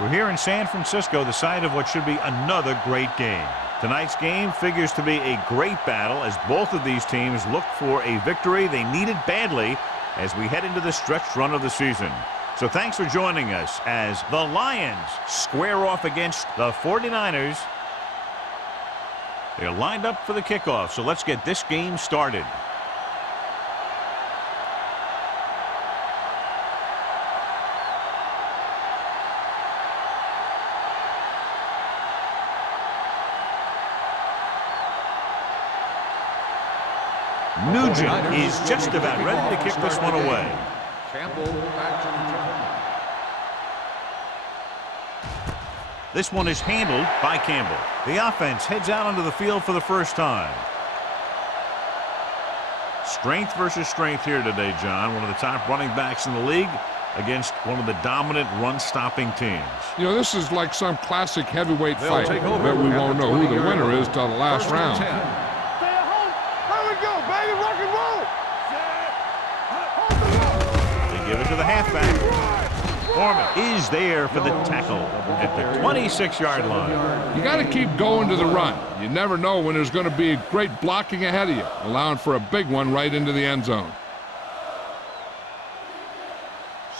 We're here in San Francisco, the site of what should be another great game. Tonight's game figures to be a great battle as both of these teams look for a victory they needed badly as we head into the stretch run of the season. So thanks for joining us as the Lions square off against the 49ers. They're lined up for the kickoff, so let's get this game started. Nugent is just about ready to kick this one away. This one is handled by Campbell. The offense heads out onto the field for the first time. Strength versus strength here today, John. One of the top running backs in the league against one of the dominant run-stopping teams. You know, this is like some classic heavyweight fight, but we won't know who the winner is till the last round. Give it to the halfback. Foreman is there for the tackle at the 26-yard line. You got to keep going to the run. You never know when there's going to be great blocking ahead of you, allowing for a big one right into the end zone.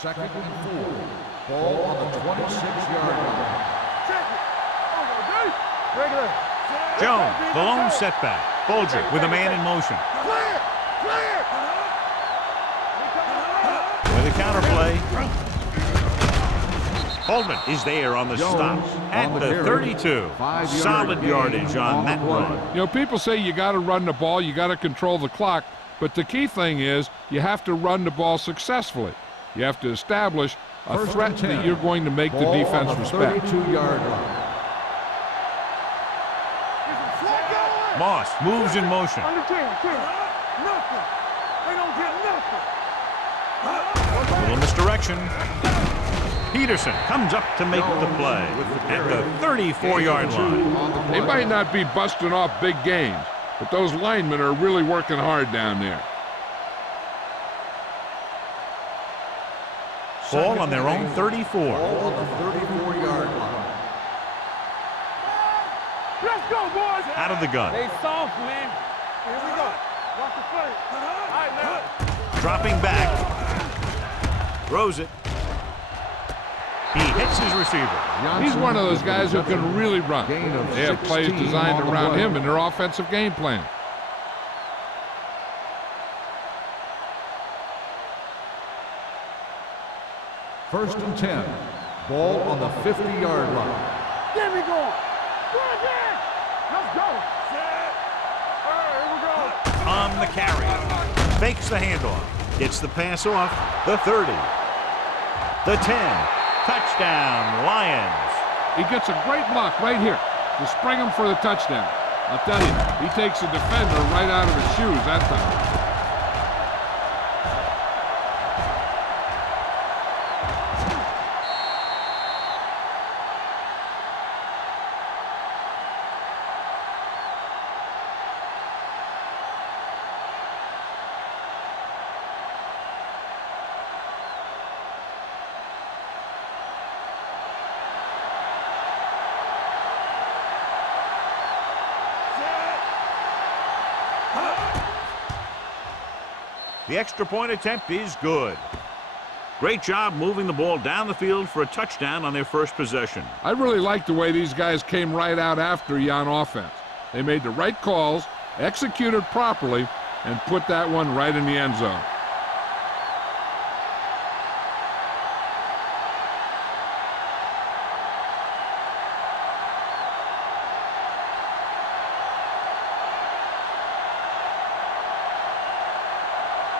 2nd and 4. Ball on the 26-yard line. Jones, the lone setback. Bolger with a man in motion. With a counterplay. Holman is there on the stop at the 32. Solid yardage on that run. You know, people say you got to run the ball, you got to control the clock, but the key thing is you have to run the ball successfully. You have to establish a threat that you're going to make the defense respect. 32-yard line. Moss moves in motion. Little misdirection. Peterson comes up to make the play at the 34-yard line. They might not be busting off big games, but those linemen are really working hard down there. Ball on their own 34. Ball on the 34-yard line. Let's go, boys! Out of the gun. Stay soft, man. Here we go. Watch the play. All right, now. Dropping back. Throws it. He hits his receiver. He's one of those guys who can really run. They have plays designed around him in their offensive game plan. First and 10. Ball on the 50-yard line. There we go. Let's go. All right, here we go. On the carry. Fakes the handoff. Gets the pass off. The 30. The 10. Touchdown, Lions. He gets a great block right here to spring him for the touchdown. I'll tell you, he takes the defender right out of his shoes that time. The extra point attempt is good. Great job moving the ball down the field for a touchdown on their first possession. I really like the way these guys came right out after you on offense. They made the right calls, executed properly, and put that one right in the end zone.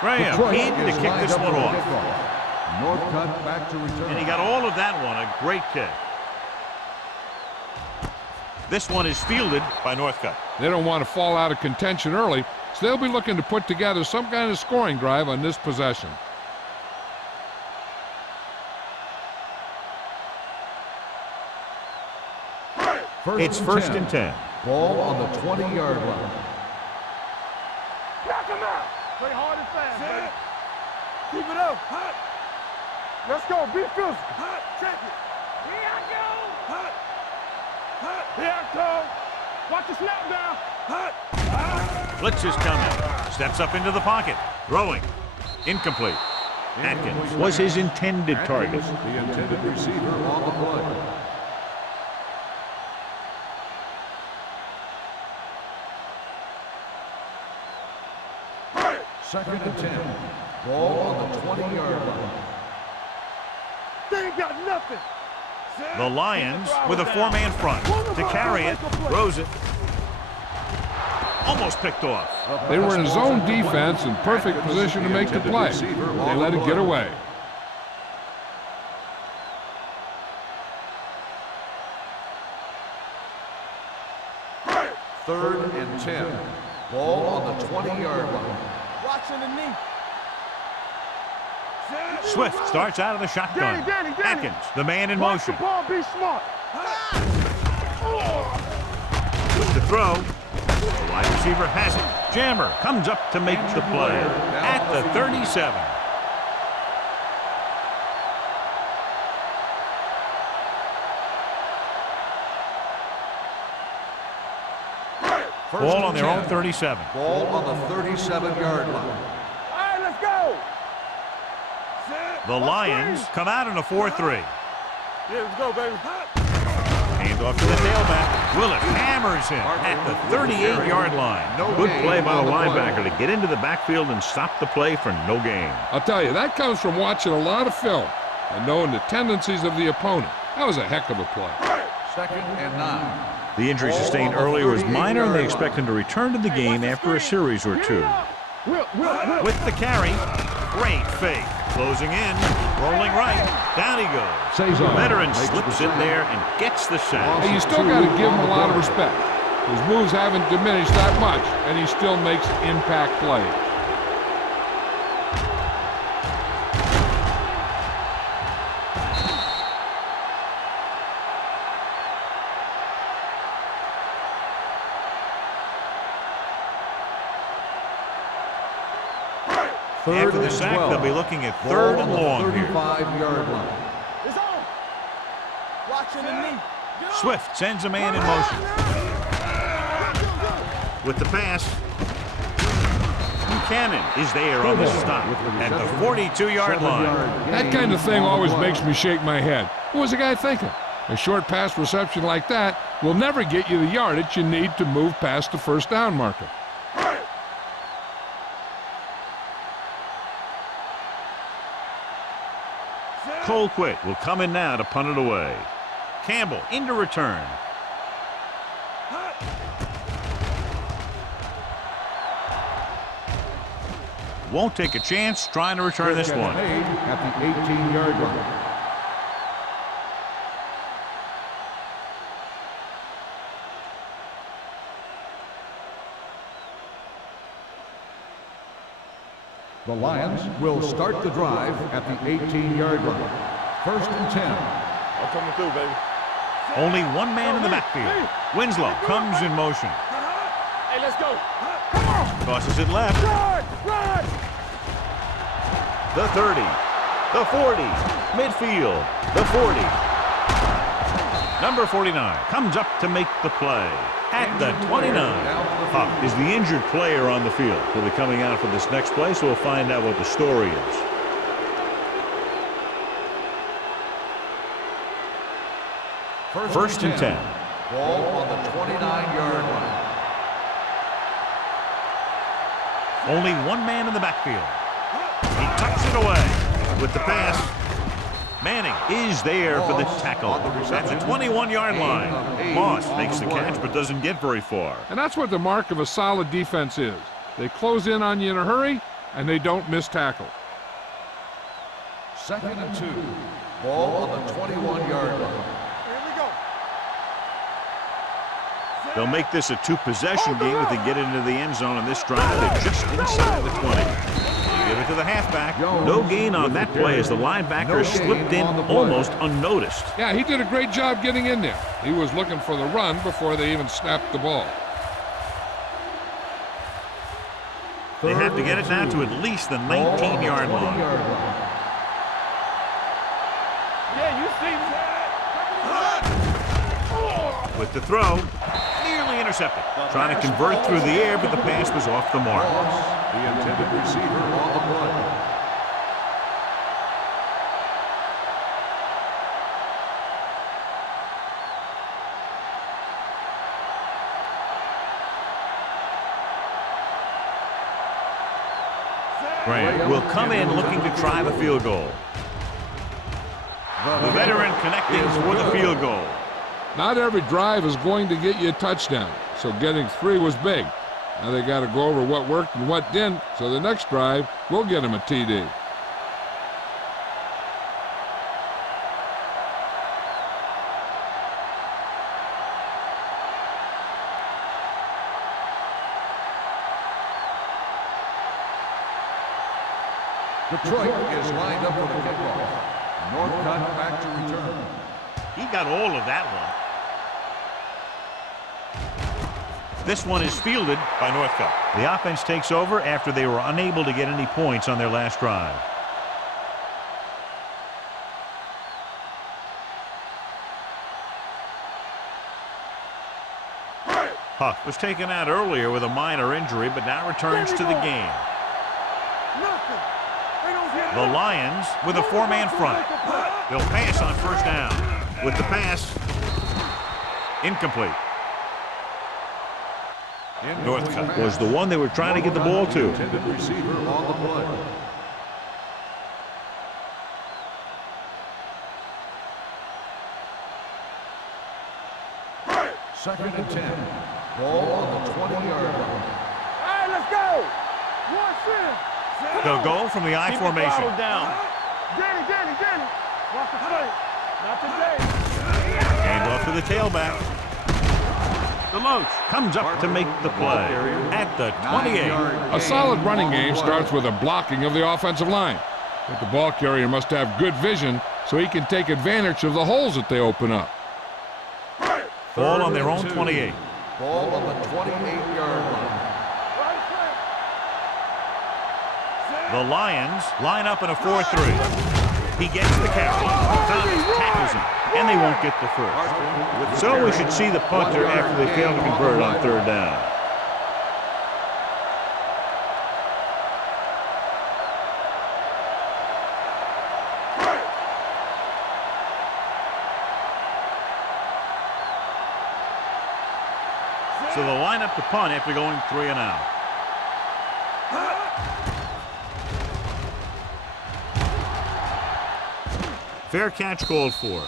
Graham in to kick this one off. Northcutt back to return. And he got all of that one. A great kick. This one is fielded by Northcutt. They don't want to fall out of contention early, so they'll be looking to put together some kind of scoring drive on this possession. It's first and 10. Ball on the 20-yard line. Knock him out. Play hard and fast, baby. Keep it up. Let's go. Be physical. Check it. Here I come. Watch the snap now. Blitz is coming. Steps up into the pocket. Throwing. Incomplete. Atkins was his intended target. The intended receiver on the play. Second and 10. Ball on the 20-yard line. They ain't got nothing. The Lions with a four-man front. To carry it. Throws it. Almost picked off. They were in zone defense in perfect position to make the play. They let it get away. Third and 10. Ball on the 20-yard line. Watching the knee. Swift starts out of the shotgun. Danny. Atkins, the man in Watch the motion. ball, be smart. With the throw. The wide receiver has it. Jammer comes up to make the play at the 37. Ball on their own 37. Ball on the 37-yard line. All right, let's go. The Lions come out in a 4-3. Yeah, let's go, baby. Hand off to the tailback. Willis hammers him at the 38-yard line. Good play by the linebacker to get into the backfield and stop the play for no gain. I'll tell you, that comes from watching a lot of film and knowing the tendencies of the opponent. That was a heck of a play. Second and 9. The injury sustained earlier was minor, and they expect him to return to the game after a series or two. With the carry, great fake. Closing in, rolling right, down he goes. The veteran slips in there and gets the sack. Hey, you still got to give him a lot of respect. His moves haven't diminished that much, and he still makes impact plays. After the sack, they'll be looking at third and long here. 35-yard line. It's on. Watching the knee. Swift sends a man in motion. With the pass, Buchanan is there on the stop at the 42-yard line. That kind of thing always makes me shake my head. What was the guy thinking? A short pass reception like that will never get you the yardage you need to move past the first down marker. Colquitt will come in now to punt it away. Campbell into return. Won't take a chance trying to return this one. At the 18-yard line. The Lions will start the drive at the 18-yard line. First and 10. I'm coming through, baby. Only one man in the backfield. Winslow comes in motion. Hey, let's go. Come on. Tosses it left. Run. The 30. The 40. Midfield. The 40. Number 49 comes up to make the play at the 29. Huck is the injured player on the field. He'll be coming out for this next play, so we'll find out what the story is. First and 10. Ball on the 29-yard line. Only one man in the backfield. He tucks it away with the pass. Manning is there for the tackle at the 21-yard line. Moss makes the catch but doesn't get very far. And that's what the mark of a solid defense is. They close in on you in a hurry, and they don't miss tackle. Second and 2. Ball on the 21-yard line. Here we go. They'll make this a two-possession game if they get into the end zone on this drive. They're just inside the 20. They give it to the halfback. No gain on that play as the linebacker slipped in almost unnoticed. Yeah, he did a great job getting in there. He was looking for the run before they even snapped the ball. They have to get it now to at least the 19-yard line. Yeah, you see me. With the throw, nearly intercepted. Trying to convert through the air, but the pass was off the mark. The intended receiver on the play. Graham will come in looking to try the field goal. The veteran connecting for the field goal. Not every drive is going to get you a touchdown, so getting 3 was big. Now they got to go over what worked and what didn't, so the next drive will get them a TD. Detroit is lined up for the kickoff. Northcutt back to return. He got all of that one. This one is fielded by Northcutt. The offense takes over after they were unable to get any points on their last drive. Huff was taken out earlier with a minor injury, but now returns to the game. The Lions with a 4-man front. They'll pass on first down. With the pass, incomplete. Northcutt was the one they were trying to get the ball to. Intended receiver on the play. Second and 10. Ball on the 20-yard line. All right, let's go. They'll go from the I formation. Down. Danny. Watch the play. Not today. Hand off to the tailback. DeLoach comes up to make the play at the 28. A solid running game starts with a blocking of the offensive line. But the ball carrier must have good vision so he can take advantage of the holes that they open up. Ball on their own 28. Ball on the 28-yard line. The Lions line up in a 4-3. He gets the captain. Thomas tackles him, and they won't get the first. So we should see the punter after they fail to convert on third down. So they'll line up to punt after going 3 and out. Fair catch called for.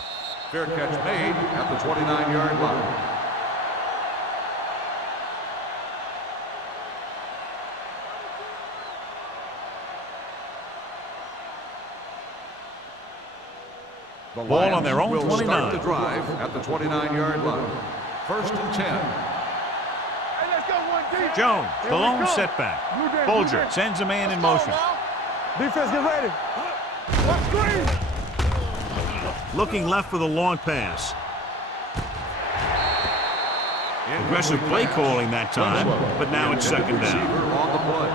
Fair catch made at the 29-yard line. The Ball on their own will 29. Start the drive at the 29-yard line. First and 10. Hey, let's go, 1 deep. Jones, the Here we lone go. setback. Blue Jay, Bolger Blue Jay. sends a man in motion. Defense, get ready. Watch screen. Looking left for the long pass. Aggressive play calling that time, but now it's second down. Receiver on the play.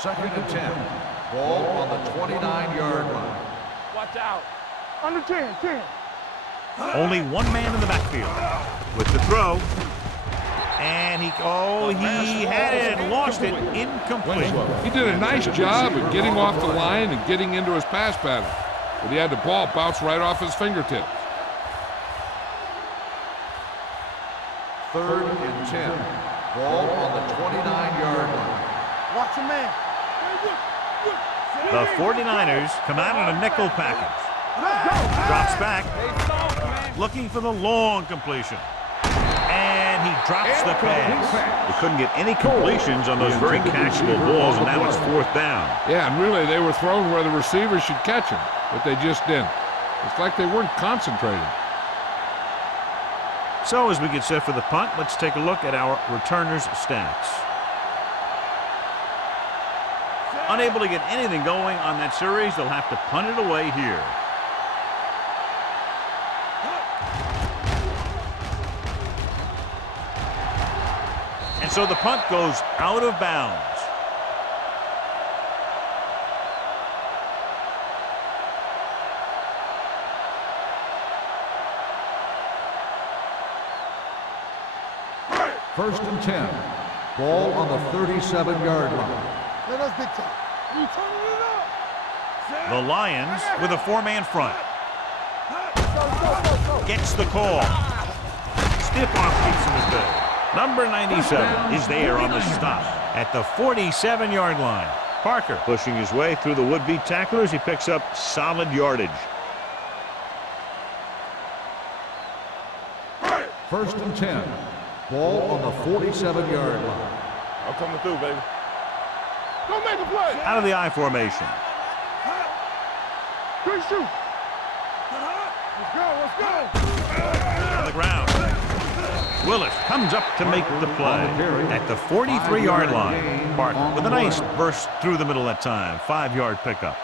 Second and 10. Ball on the 29-yard line. Watch out. Under 10. Only one man in the backfield. With the throw. And he had it and lost it. Incomplete. He did a nice job of getting off the line and getting into his pass pattern. But he had the ball bounce right off his fingertips. Third and 10. Ball on the 29-yard line. Watch the man. The 49ers come out in a nickel package. Drops back. Looking for the long completion. And he drops the pass. They couldn't get any completions on those very catchable balls, and now it's fourth down. Yeah, and really they were thrown where the receivers should catch them, but they just didn't. It's like they weren't concentrating. So as we get set for the punt, let's take a look at our returners' stats. Unable to get anything going on that series, they'll have to punt it away here. And so the punt goes out of bounds. First and 10. Ball on the 37-yard line. Let us big time. You turn it up. The Lions with a four-man front. Go. Gets the call. Stiff off keeps him at bay. Number 97 is there on the stop at the 47-yard line. Parker pushing his way through the would-be tacklers. He picks up solid yardage. First and 10. Ball on the 47-yard line. I'm coming through, baby. Go make a play. Out of the I formation. Good shoot. Let's go. On the ground. Willis comes up to make the play at the 43-yard line. Parker with a nice burst through the middle that time. 5-yard pickup.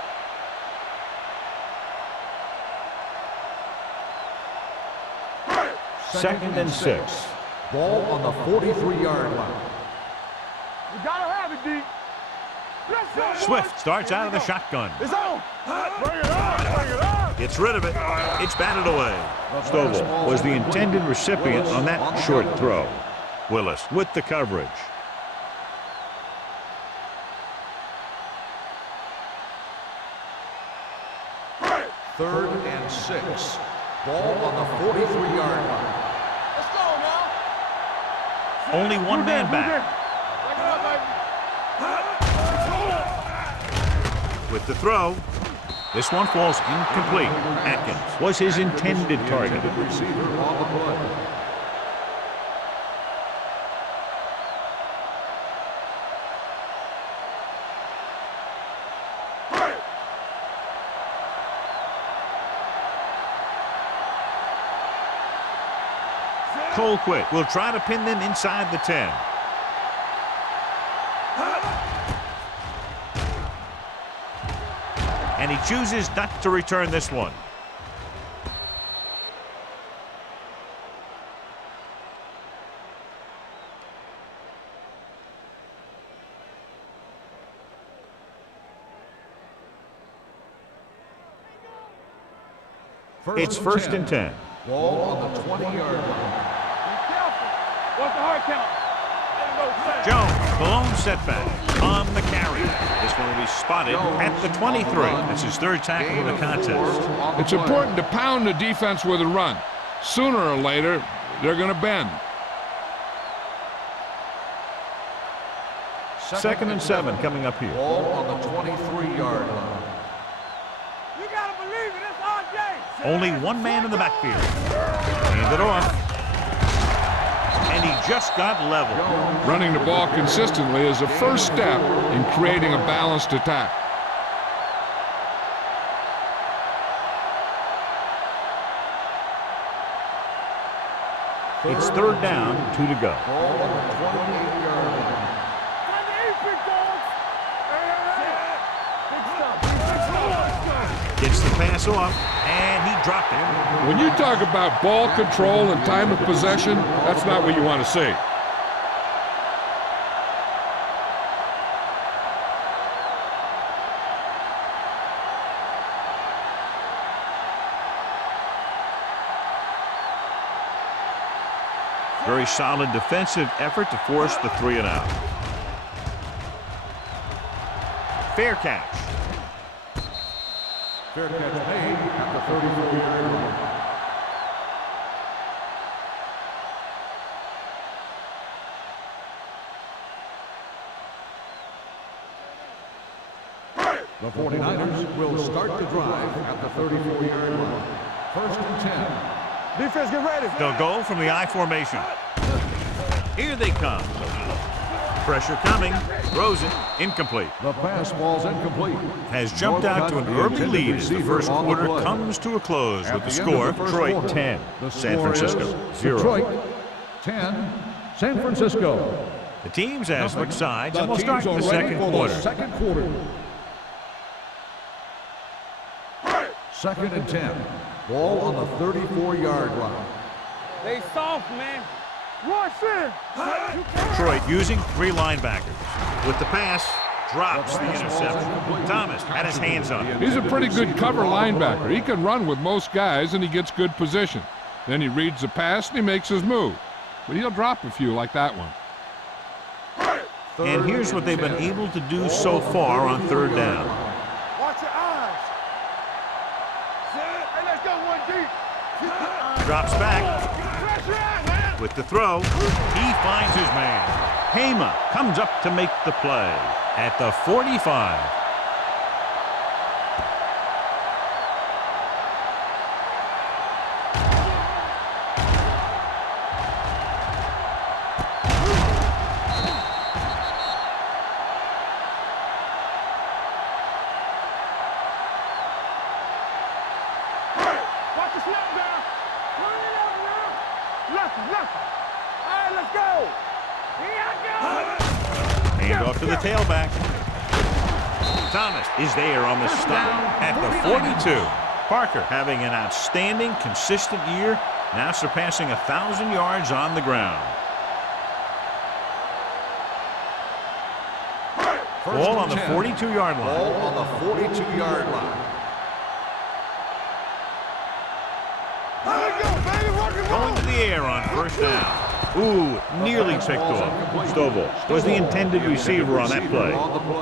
Second and 6. Ball on the 43-yard line. You gotta have it, D. Let's go. Swift starts out of the shotgun. It's on. Bring it on. Gets rid of it. It's batted away. Stovall was the intended recipient on that short throw. Willis with the coverage. Third and 6. Ball on the 43-yard line. Let's go now. Only one man back. Back it up, baby. With the throw. This one falls incomplete. Atkins was his intended target. Receiver on the play. Colquitt will try to pin them inside the 10. And he chooses not to return this one. It's first and 10. Ball on the 20-yard line. What's the hard count? Jones, the lone setback on the carry. This one will be spotted at the 23. That's his third tackle of the contest. It's important to pound the defense with a run. Sooner or later, they're going to bend. Second and 7 coming up here. Ball on the 23-yard line. You gotta believe it. It's RJ. Only one man in the backfield. Hand it off. And he just got level. Running the ball consistently is the first step in creating a balanced attack. It's third down, 2 to go. Ball on the 28-yard line. Gets the pass off, and he dropped it. When you talk about ball control and time of possession, that's not what you want to see. Very solid defensive effort to force the 3 and out. Fair catch. Fair catch made at the 34-yard line. The 49ers will start the drive at the 34-yard line. First and 10. Defense, get ready. They'll go from the I formation. Here they come. Pressure coming. Throws it. Incomplete. The pass ball's incomplete. Has jumped out to an early lead as the first quarter comes to a close with the score. Detroit 10, San Francisco 0. Detroit 10, San Francisco. The teams have switched sides and will The start teams the are ready second for quarter. the second quarter. Second and 10. Ball on the 34-yard line. They soft, man. Rush in. Detroit using 3 linebackers. With the pass, drops the interception. Thomas had his hands on it. He's a pretty good cover linebacker. He can run with most guys, and he gets good position. Then he reads the pass, and he makes his move. but he'll drop a few like that one. And here's what they've been able to do so far on third down. Watch your eyes. Hey, let's go one deep. Drops back Pressure out, man. with the throw. He finds his man. Hema comes up to make the play at the 45. Watch the snap down. Turn it up now. Left. All right, let's go. Here I go. Hand off to the tailback. Thomas is there on the stop at the 42. Parker having an outstanding, consistent year, now surpassing 1,000 yards on the ground. Ball on the 42-yard line. Ball on the 42-yard line. Going to the air on first down. Ooh, nearly picked off. Stovall was the intended receiver on that play.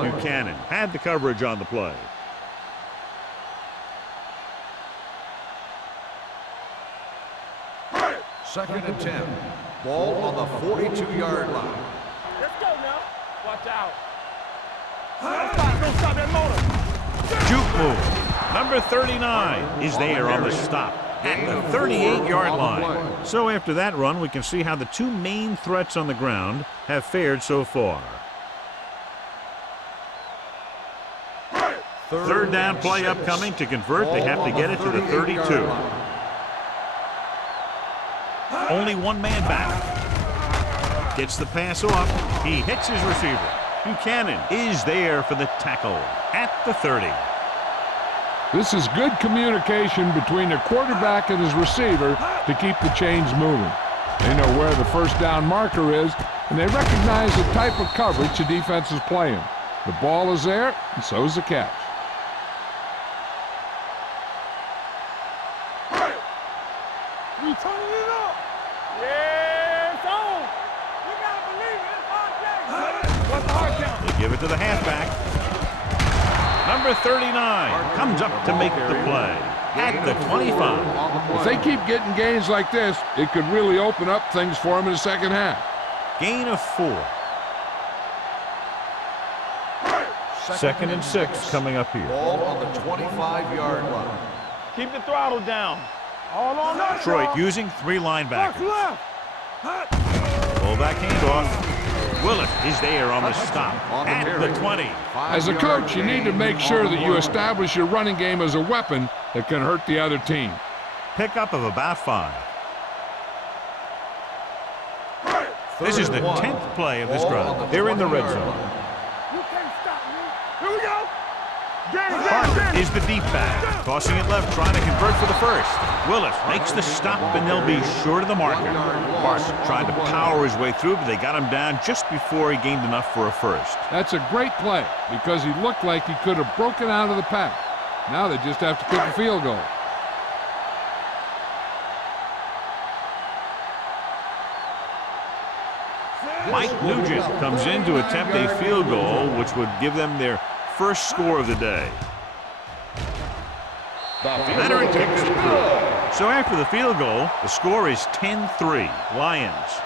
Buchanan had the coverage on the play. Second and 10. Ball on the 42-yard line. Let's go now. Watch out. Don't stop that motor. Juke move. Number 39 is there on the stop at the 38-yard line. So after that run, we can see how the two main threats on the ground have fared so far. Third down play upcoming. To convert, they have to get it to the 32. Only one man back. Gets the pass off. He hits his receiver. Buchanan is there for the tackle at the 30. This is good communication between the quarterback and his receiver to keep the chains moving. They know where the first down marker is, and they recognize the type of coverage the defense is playing. The ball is there, and so is the catch. We turning it up. Yeah, it's on. You gotta believe it. It's hard day. What's the hard count? They give it to the halfback. Number 39 comes up to make the play at the 25. If they keep getting gains like this, it could really open up things for them in the second half. Gain of 4. Second and 6 coming up here. Ball on the 25-yard line. Keep the throttle down. All on us. Detroit using 3 linebackers. Left. Fullback handoff. Willis is there on the stop at the 20. As a coach, you need to make sure that you establish your running game as a weapon that can hurt the other team. Pickup of about 5. This is the 10th play of this drive. They're in the red zone. You can't stop me. Here we go. Parker is the deep back, tossing it left, trying to convert for the first. Willis makes the stop, and they'll be short of the marker. Parker tried to power his way through, but they got him down just before he gained enough for a first. That's a great play because he looked like he could have broken out of the pack. Now they just have to kick a field goal. Mike Nugent comes in to attempt a field goal, which would give them their first score of the day. Veteran kicks it through. So after the field goal, the score is 10-3, Lions.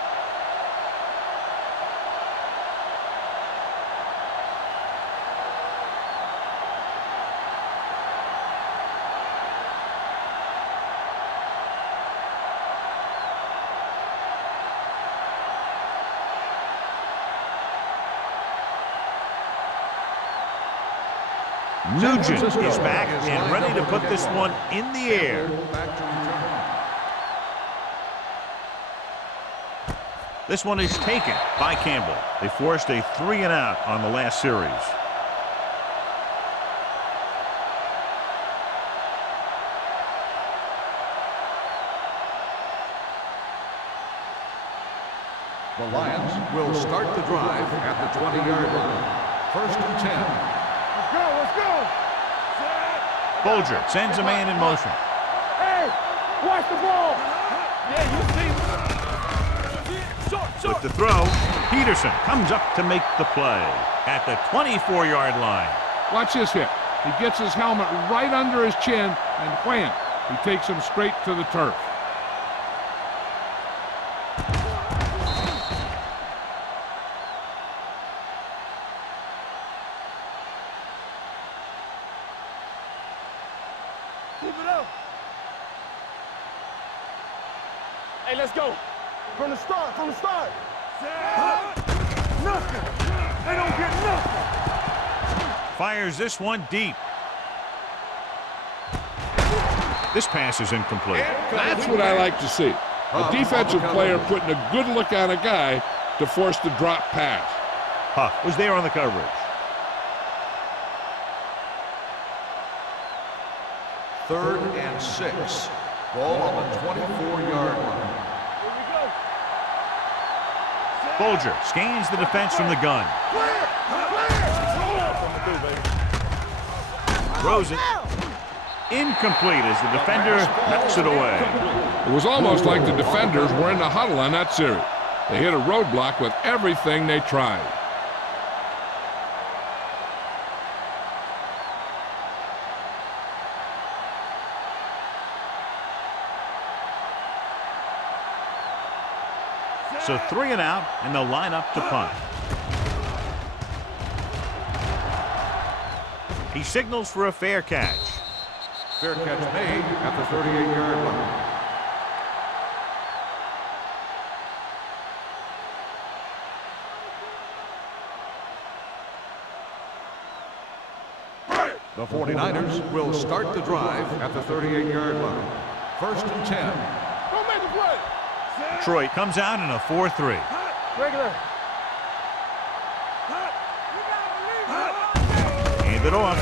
Nugent is back and ready to put this one in the air. This one is taken by Campbell. They forced a 3-and-out on the last series. The Lions will start the drive at the 20-yard line. First and 10. Let's go. Bolger sends a man in motion. Hey, watch the ball. Yeah, you see. With the throw, Peterson comes up to make the play at the 24-yard line. Watch this hit. He gets his helmet right under his chin, and wham, he takes him straight to the turf. Keep it up. Hey, let's go. From the start, from the start. Nothing. They don't get nothing. Fires this one deep. This pass is incomplete. That's what I like to see. A defensive player putting a good look on a guy to force the drop pass. Huff was there on the coverage. Third and 6. Ball on the 24-yard line. Here we go. Folger scans the defense from the gun. Clear! Throws it. Incomplete as the defender knocks it away. It was almost like the defenders were in the huddle on that series. They hit a roadblock with everything they tried. So 3 and out, and they'll line up to punt. He signals for a fair catch. Fair catch made at the 38-yard line. The 49ers will start the drive at the 38-yard line. First and 10. Don't make the play. Detroit comes out in a 4-3. Regular. Hand it off.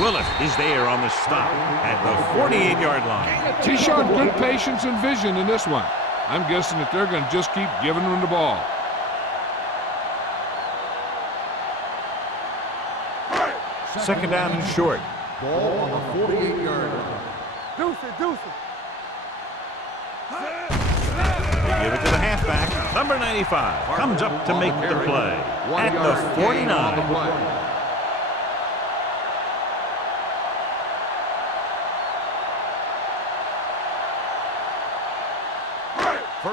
Willis is there on the stop at the 48-yard line. He showed good patience and vision in this one. I'm guessing that they're going to just keep giving him the ball. Second down and short. Ball on the 48-yard line. Deuce it, deuce it. They give it to the halfback. Number 95 comes up to make the play at the 49.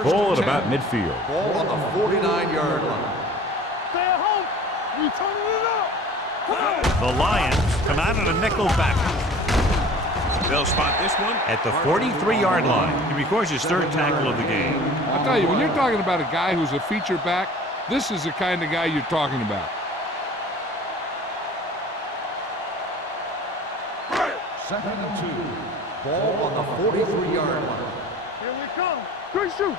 Ball at about midfield. Ball on the 49-yard line. Stay at home. We turning it up. The Lions come out in a nickel back. They'll spot this one at the 43-yard line. He records his third tackle of the game. I'll tell you, when you're talking about a guy who's a feature back, this is the kind of guy you're talking about. Second and 2. Ball on the 43-yard line. Here we come. Good shoot.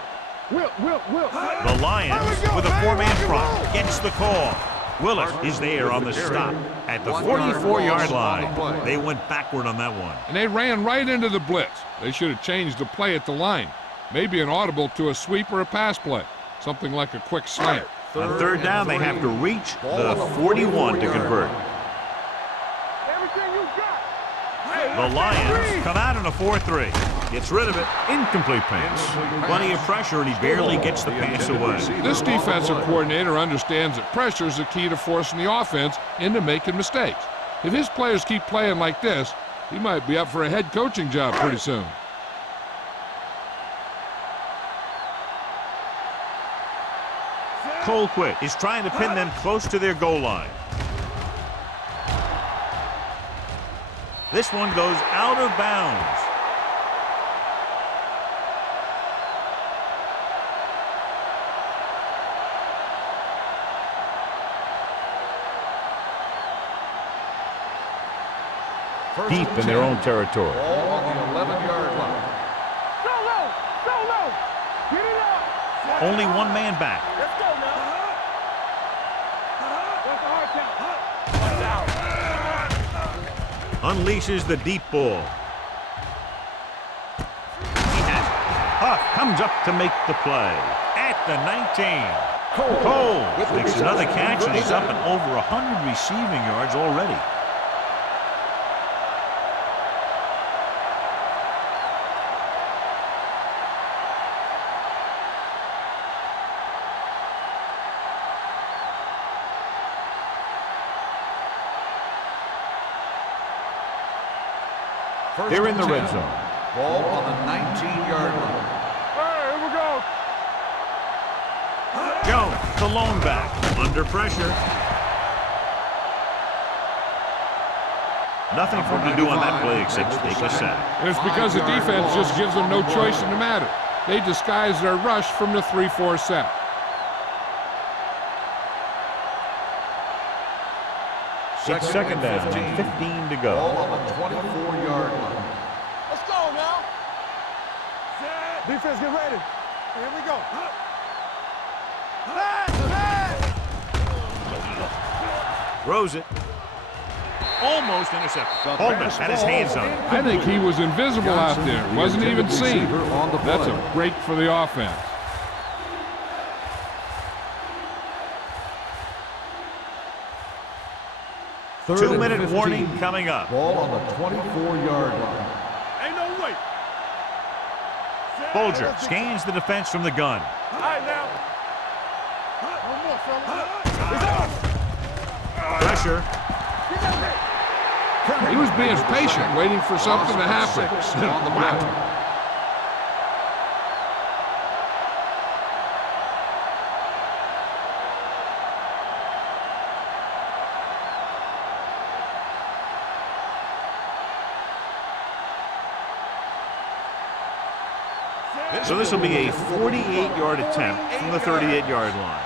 Whip. The Lions, with a 4-man front, gets the call. Willis is there on the stop at the 44-yard line. They went backward on that one. And they ran right into the blitz. They should have changed the play at the line. Maybe an audible to a sweep or a pass play. Something like a quick slant. On third down, they have to reach the 41 to convert. Everything you got. The Lions come out in a 4-3. Gets rid of it. Incomplete pass. Plenty of pressure, and he barely gets the pass away. This defensive coordinator understands that pressure is the key to forcing the offense into making mistakes. If his players keep playing like this, he might be up for a head coaching job pretty soon. Colquitt is trying to pin them close to their goal line. This one goes out of bounds. Deep in their own territory. Ball on the 11-yard line. Solo. Get it up. Only one man back. Let's go now. What's the hard count? Unleashes the deep ball. He has it. Huff comes up to make the play at the 19. Cole makes another catch, and he's up and over 100 receiving yards already. They're in the red zone. Ball on the 19-yard line. Hey, here we go. Jones, the lone back, under pressure. Nothing for him to do on that play except take a sack. And it's because the defense just gives them no choice in the matter. They disguise their rush from the 3-4 set. It's second down, 15 to go. Ball on the 24-yard line. Let's go now. Defense, get ready. Here we go. Throws it. Almost intercepted. Holman had his hands on it. I think he was invisible out there. Wasn't even seen. That's a break for the offense. Two-minute warning coming up. Ball on the 24-yard line. Ain't no way. Folger scans the defense from the gun. All right, now. One more, fella. Pressure. He was being patient, waiting for something to happen. On the play. So this will be a 48-yard attempt from the 38-yard line.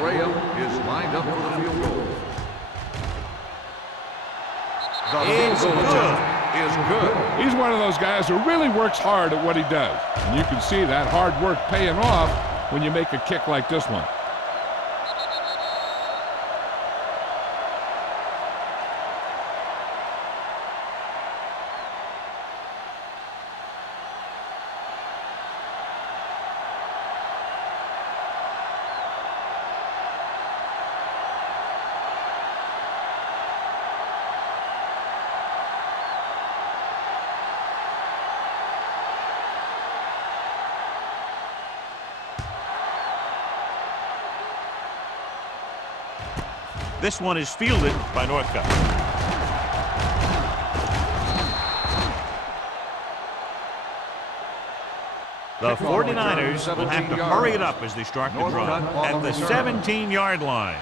Graham is lined up for the field goal. The It's field goal good. attempt is good. He's one of those guys who really works hard at what he does. And you can see that hard work paying off when you make a kick like this one. This one is fielded by Northcutt. The 49ers will have to hurry it up as they start the drive at the 17-yard line.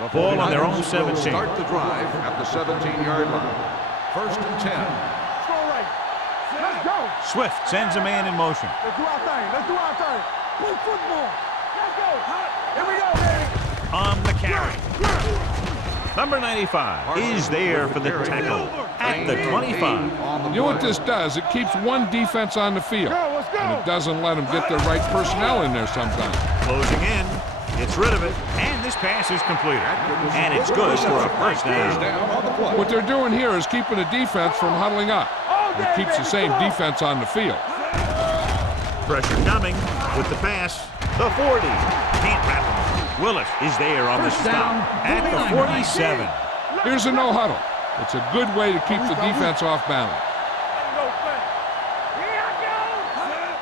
The Ball on their own 49ers will 17. Start the drive at the 17-yard line. First and 10. Let's go right. Let's go. Swift sends a man in motion. Let's do our thing. Let's do our thing. Play football. Let's go. Here we go, baby. On the carry. Number 95 is there for the tackle at the 25. You know what this does? It keeps one defense on the field. Let's go. And it doesn't let them get the right personnel in there sometimes. Closing in. Gets rid of it. And this pass is completed. And it's good for a first down. What they're doing here is keeping the defense from huddling up. It keeps the same defense on the field. Pressure coming with the pass. The 40. Can't wrap him. Willis is there on the stop at the 47. Here's a no huddle. It's a good way to keep the defense off balance.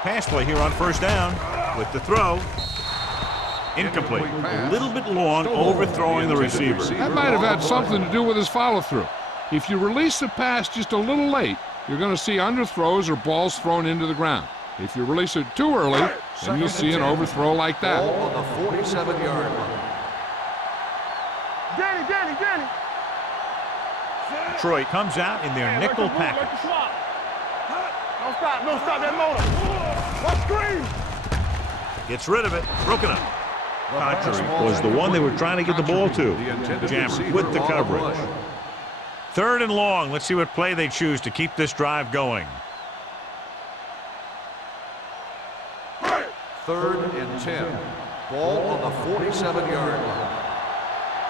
Pass play here on first down with the throw. Incomplete. A little bit long, overthrowing the receiver. That might have had something to do with his follow-through. If you release the pass just a little late, you're going to see underthrows or balls thrown into the ground. If you release it too early, then you'll see an overthrow like that. Ball on the 47-yard line. Danny. Detroit comes out in their nickel package. No stop that motor. What screen? Gets rid of it. Broken up. Contrary was the one they were trying to get the ball to. Jammer with the coverage. Third and long. Let's see what play they choose to keep this drive going. Third and 10. Ball on the 47-yard line.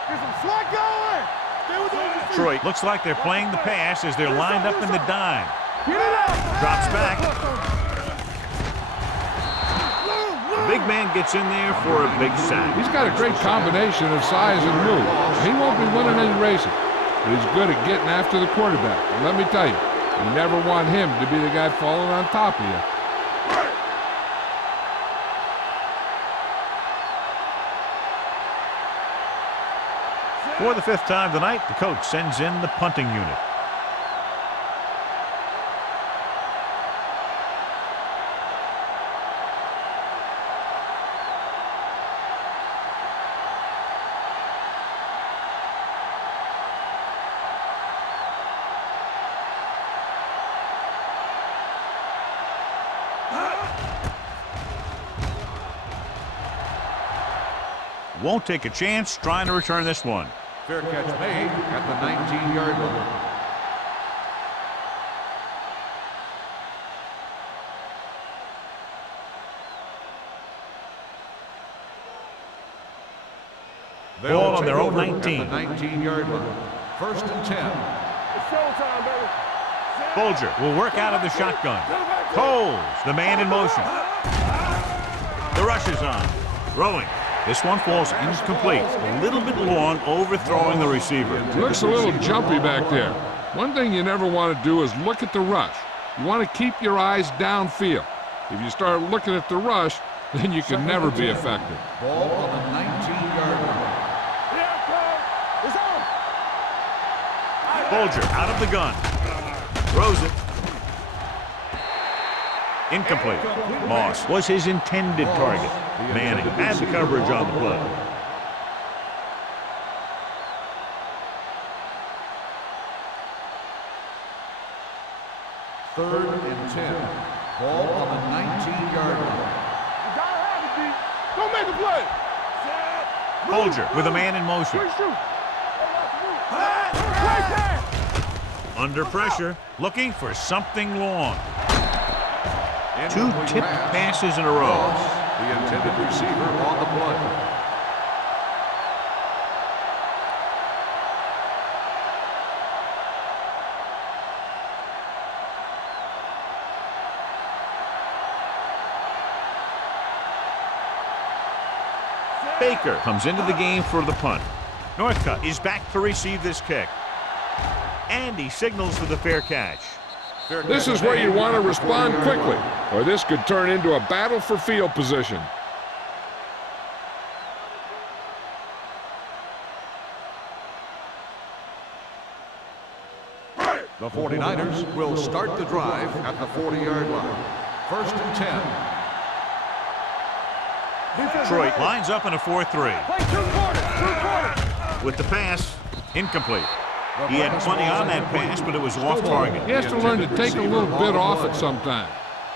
Get some slack going. Stay with those. Detroit looks like they're playing the pass as they're lined up in the dime. Get it out. Drops back. The big man gets in there for a big sack. He's got a great combination of size and move. He won't be winning any races, but he's good at getting after the quarterback. And let me tell you, you never want him to be the guy falling on top of you. For the 5th time tonight, the coach sends in the punting unit. Won't take a chance trying to return this one. Fair catch made at the 19-yard line. Ball on their own 19. At the 19-yard line. 1st and 10. It's showtime, baby. Folger will work out of the shotgun. Coles, the man in motion. The rush is on. Throwing. This one falls incomplete. A little bit long, overthrowing the receiver. Looks a little jumpy back there. One thing you never want to do is look at the rush. You want to keep your eyes downfield. If you start looking at the rush, then you can never be effective. Ball on the 19-yard line. It's on. Folger out of the gun. Throws it. Incomplete. Moss was his intended target. Manning had the coverage on the play. Third and 10. Ball on the 19-yard line. You gotta have it, D. Don't make a play. Folger with a man in motion. Quick shoot. Right there. Under pressure, looking for something long. 2 Incomplete tipped pass. passes in a row. The intended receiver on the play. Baker comes into the game for the punt. Northcutt is back to receive this kick. And he signals for the fair catch. This is where you want to respond quickly, or this could turn into a battle for field position. The 49ers will start the drive at the 40-yard line. 1st and 10. Detroit lines up in a 4-3. Play 2 quarters. With the pass, incomplete. He had plenty on that pass, but it was off target. He has to learn to take a little bit off it sometime.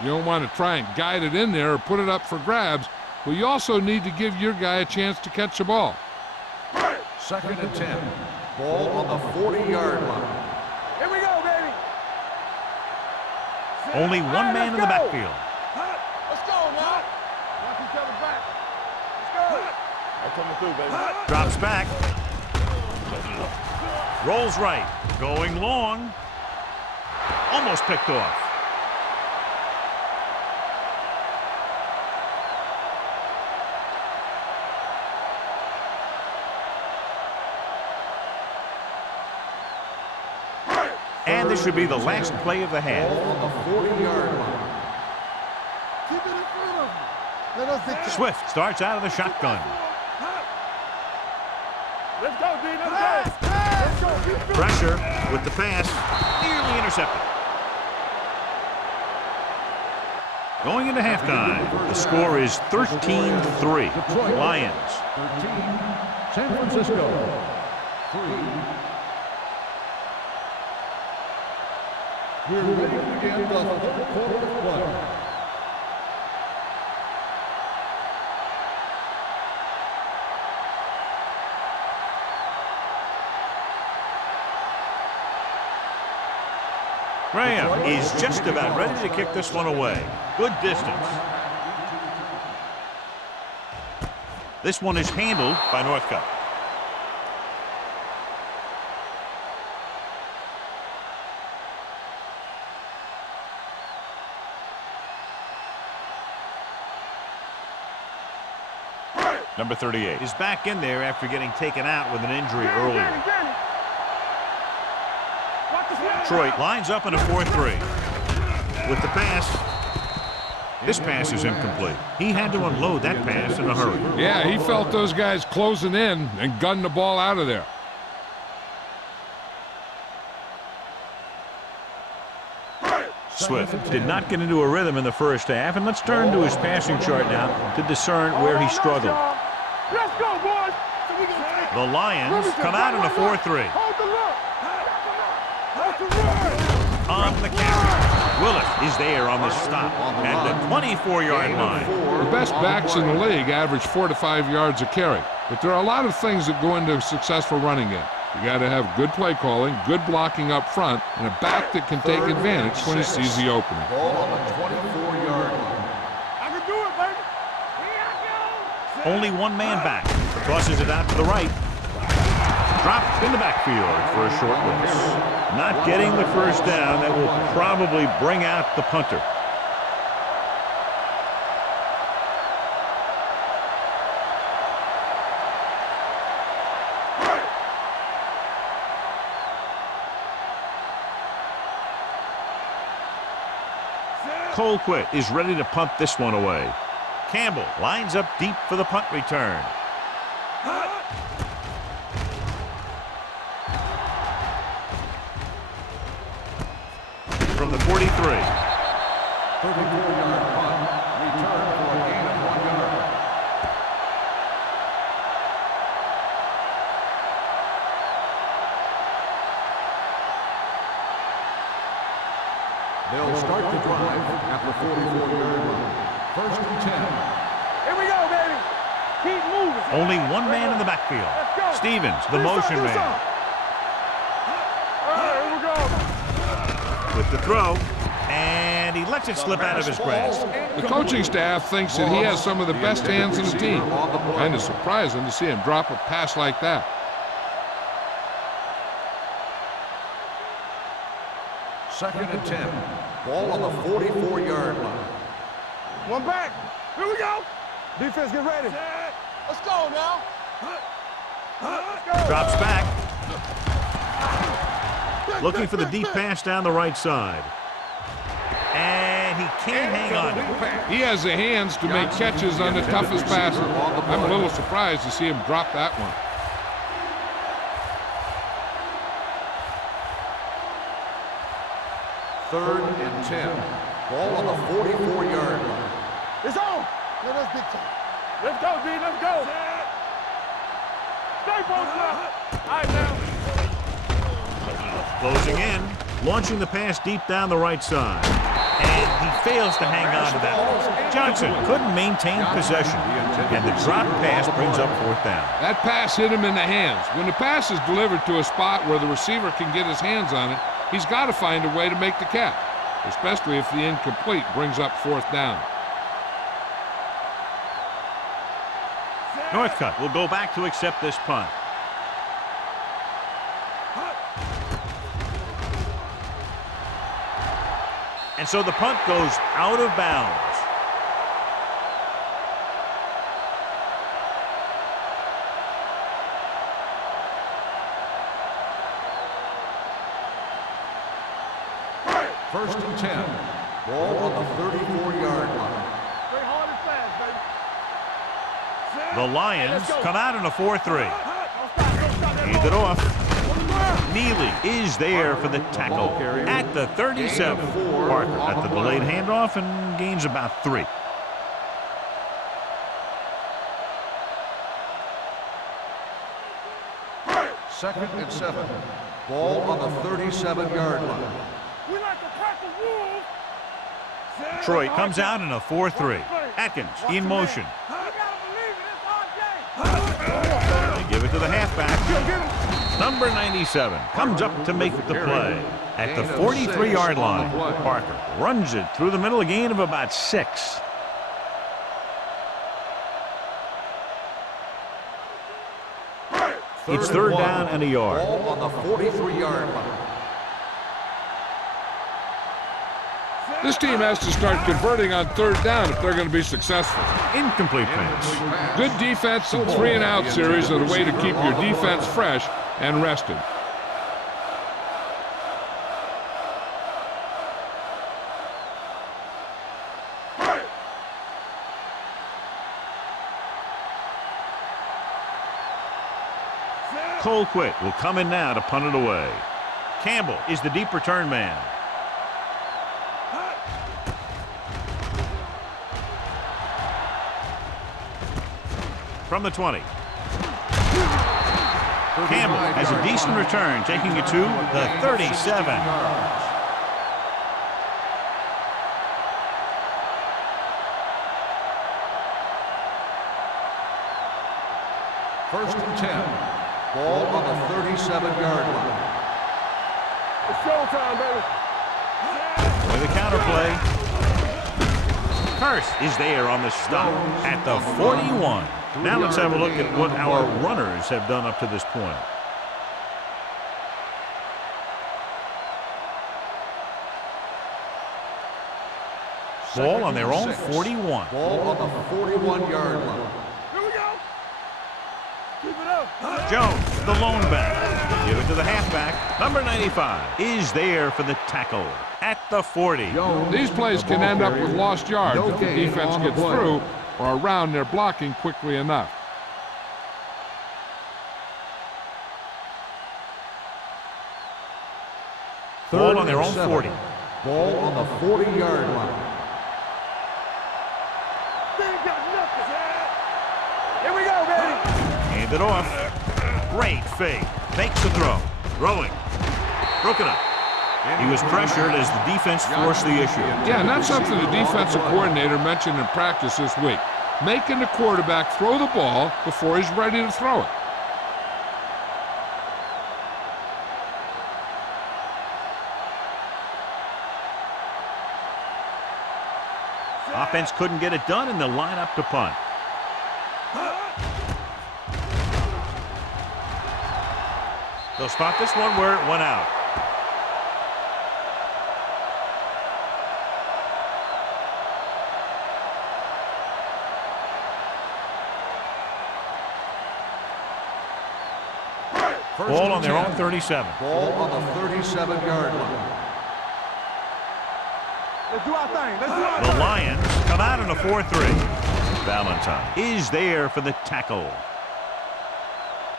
You don't want to try and guide it in there or put it up for grabs, but you also need to give your guy a chance to catch the ball. 2nd and 10. Ball on the 40-yard line. Here we go, baby. Only one man in the backfield. Let's go, now. Knock each other back. Let's go. I'm coming through, baby. Drops back. Rolls right. Going long. Almost picked off. And this should be the last play of the half. Ball on the 40-yard line. Keep it in front of you. Let us hit Swift starts out of the shotgun. Let's go, D. Let's go. Let's go. Keep it. Pressure with the pass. Nearly intercepted. Going into halftime, the score is 13-3. Lions. 13. San Francisco. 3. We're ready to begin the 3rd quarter of play. Graham is just about ready to kick this one away. Good distance. This one is handled by Northcutt. Number 38 is back in there after getting taken out with an injury earlier. Detroit lines up in a 4-3. With the pass. This pass is incomplete. He had to unload that pass in a hurry. Yeah, he felt those guys closing in and gunned the ball out of there. Swift did not get into a rhythm in the first half, and let's turn to his passing chart now to discern where he struggled. Let's go, boys. The Lions come out in a 4-3. On the carry. Willis is there on the stop at the 24-yard line. The best backs in the league average 4 to 5 yards a carry, but there are a lot of things that go into a successful running game. You got to have good play calling, good blocking up front, and a back that can take advantage when he sees the opening. Ball on the 24-yard line. I can do it, baby. Here I go. Only one man back. Tosses it out to the right. Dropped in the backfield for a short loss. Not getting the first down. That will probably bring out the punter. Colquitt is ready to punt this one away. Campbell lines up deep for the punt return. From the 43. 34-yard punt. Return for a gain of 1 yard. They'll start the drive at the 44-yard line. 1st and 10. Here we go, baby. Keep moving. Only one man in the backfield. Stevens, the motion man. All right, here we go. With the throw, and he lets it slip out of his grasp. The coaching staff thinks that he has some of the best hands in the team. Kind of surprising to see him drop a pass like that. Second and 10. Ball on the 44-yard line. One back. Here we go. Defense, get ready. Let's go now. Let's go. Drops back. Looking for the deep pass down the right side. And he can't hang on. He has the hands to make catches on the toughest passes. I'm a little surprised to see him drop that one. Third and 10. Ball on the 44-yard line. It's on. Let us big time. Let's go, D. Let's go. Stay focused up. All right, now. Closing in. Launching the pass deep down the right side. And he fails to hang on to that. Johnson couldn't maintain possession. And the drop pass brings up 4th down. That pass hit him in the hands. When the pass is delivered to a spot where the receiver can get his hands on it, he's got to find a way to make the catch, especially if the incomplete brings up 4th down. Northcutt will go back to accept this punt. And so the punt goes out of bounds. First and 10. Ball on the 34-yard line. Stay hard and fast, baby. The Lions come out in a 4-3. Hand it off. Neely is there for the tackle at the 37. Parker at the delayed handoff and gains about 3. Second and 7. Ball on the 37-yard line. We like to crack the wolves. Troy comes out in a 4-3. Atkins in motion. You gotta believe it. It's our game. They give it to the halfback. Number 97 comes up to make the play at the 43-yard line. Parker runs it through the middle, a gain of about 6. It's 3rd down and a yard. Ball on the 43-yard line. This team has to start converting on third down if they're going to be successful. Incomplete pass. Good defense and 3-and-out series are the way to keep your defense fresh and rested. Colquitt will come in now to punt it away. Campbell is the deep return man. From the 20. Campbell has a decent return, taking it to the 37. First and 10. Ball on the 37-yard line. It's showtime, baby. With a counter play. Curse is there on the stop at the 41. Now let's have a look at what our runners have done up to this point. Ball on their own 41. Ball on the 41-yard line. Here we go. Keep it up. Jones, the lone back. Give it to the halfback. Number 95 is there for the tackle at the 40. These plays can end up with lost yards if the defense gets through or around their blocking quickly enough. Ball on their own 40. Ball on the 40-yard line. They ain't got nothing. Here we go, baby. Hand it off. Great fake. Makes the throw. Throwing. Broken up. He was pressured as the defense forced the issue. Yeah, and that's something the defensive coordinator mentioned in practice this week. Making the quarterback throw the ball before he's ready to throw it. Offense couldn't get it done, and they'll line up to punt. They'll spot this one where it went out. Ball on their own 37. Ball on the 37-yard line. Let's do our thing. Let's do our The thing. Lions come out in a 4-3. Valentine is there for the tackle.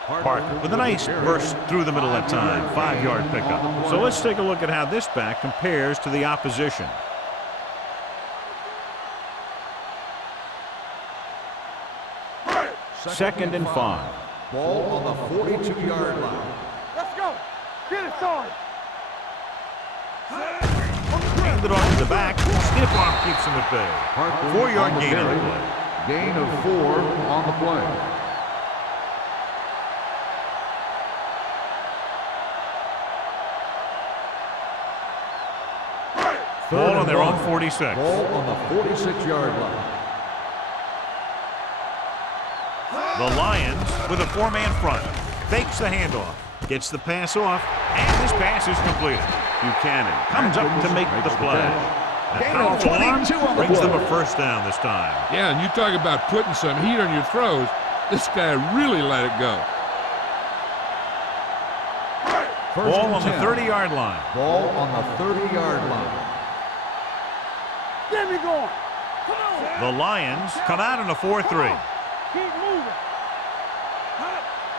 Parker with a nice burst through the middle that time. 5-yard pickup. So let's take a look at how this back compares to the opposition. Second and 5. Ball on the 42-yard line. Let's go. Get it started. Hand it off to the back. Stiff arm keeps him at bay. 4-yard gain on the play. Gain of 4 on the play. Ball on their own 46. Ball on the 46-yard line. The Lions with a 4-man front. Fakes the handoff. Gets the pass off. And this pass is completed. Buchanan comes up to make the play. A powerful arm brings them a first down this time. Yeah, and you talk about putting some heat on your throws. This guy really let it go. Ball on the 30-yard line. Ball on the 30-yard line. Get me going. Come on. The Lions come out in a 4-3. Keep moving.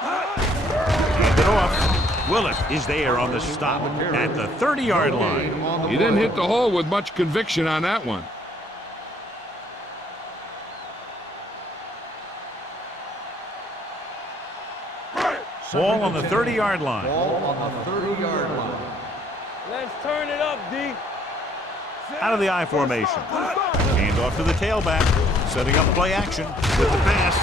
Hand it off. Willett is there on the stop at the 30-yard line. He didn't hit the hole with much conviction on that one. Ball on the 30-yard line. Ball on the 30-yard line. Let's turn it up, D. Out of the I formation. Hand off to the tailback. Setting up play action with the pass.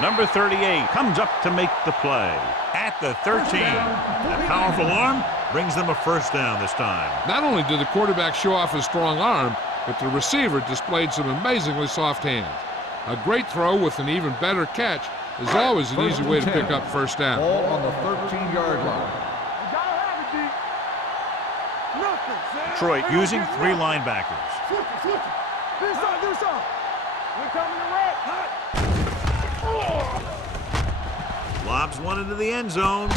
Number 38 comes up to make the play at the 13. A powerful arm brings them a first down this time. Not only did the quarterback show off his strong arm, but the receiver displayed some amazingly soft hands. A great throw with an even better catch is always an easy way to pick up first down. Ball on the 13-yard line. You gotta have it, D. Nothing. Detroit using 3 linebackers. Switch it, switch it. Do something, do something. We're coming to red. Lobs one into the end zone.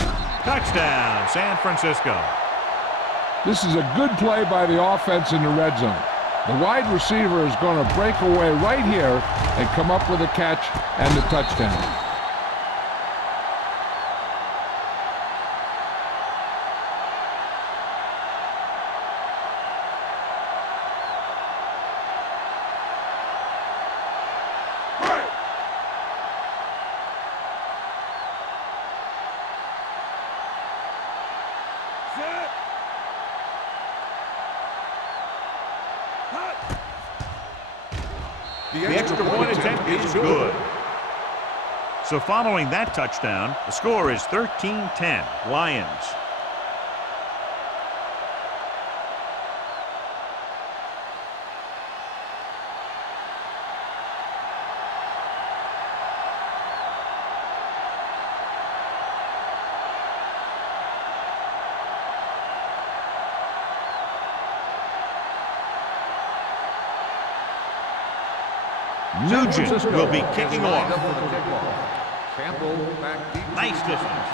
Touchdown, San Francisco. This is a good play by the offense in the red zone. The wide receiver is going to break away right here and come up with a catch and the touchdown. The extra point attempt is good. So following that touchdown, the score is 13-10, Lions. Nugent will be kicking off. Nice distance.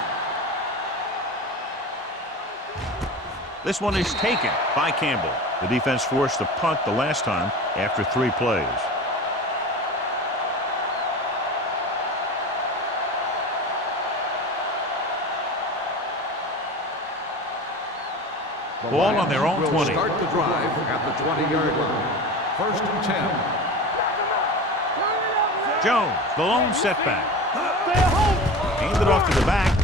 This one is taken by Campbell. The defense forced the punt the last time after 3 plays. Ball on their own 20. Start the drive at the 20-yard line. First and 10. Jones, the lone setback. Handed off to the back.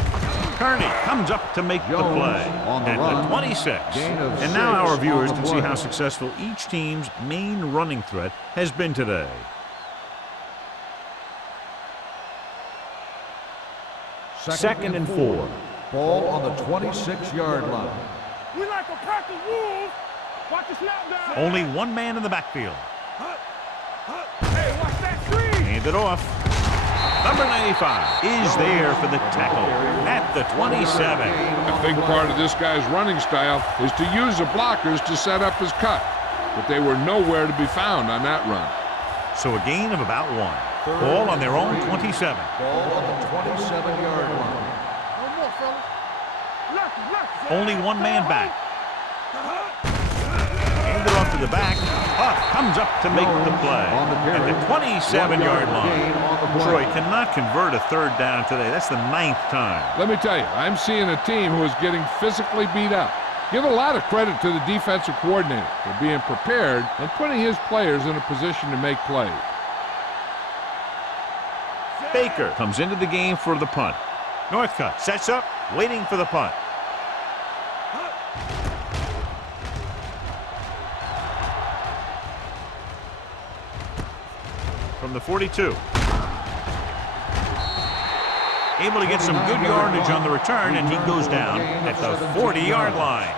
Kearney comes up to make the play at the 26. And now our viewers can see how successful each team's main running threat has been today. Second and 4. Ball on the 26-yard line. We like to practice wolves. Watch the snap down. Only one man in the backfield. Hey, watch that screen. Handed off. Number 95 is there for the tackle at the 27. A big part of this guy's running style is to use the blockers to set up his cut, but they were nowhere to be found on that run. So a gain of about 1. Ball on their own 27. Ball on the 27-yard line. No more, fellas. Left. Only one man back. Handed off to the back. Up comes up to make the play at the 27-yard line. Detroit cannot convert a 3rd down today. That's the 9th time. Let me tell you, I'm seeing a team who is getting physically beat up. Give a lot of credit to the defensive coordinator for being prepared and putting his players in a position to make plays. Baker comes into the game for the punt. Northcutt sets up, waiting for the punt. From the 42. Able to get some good yardage on the return, and he goes down at the 40-yard line.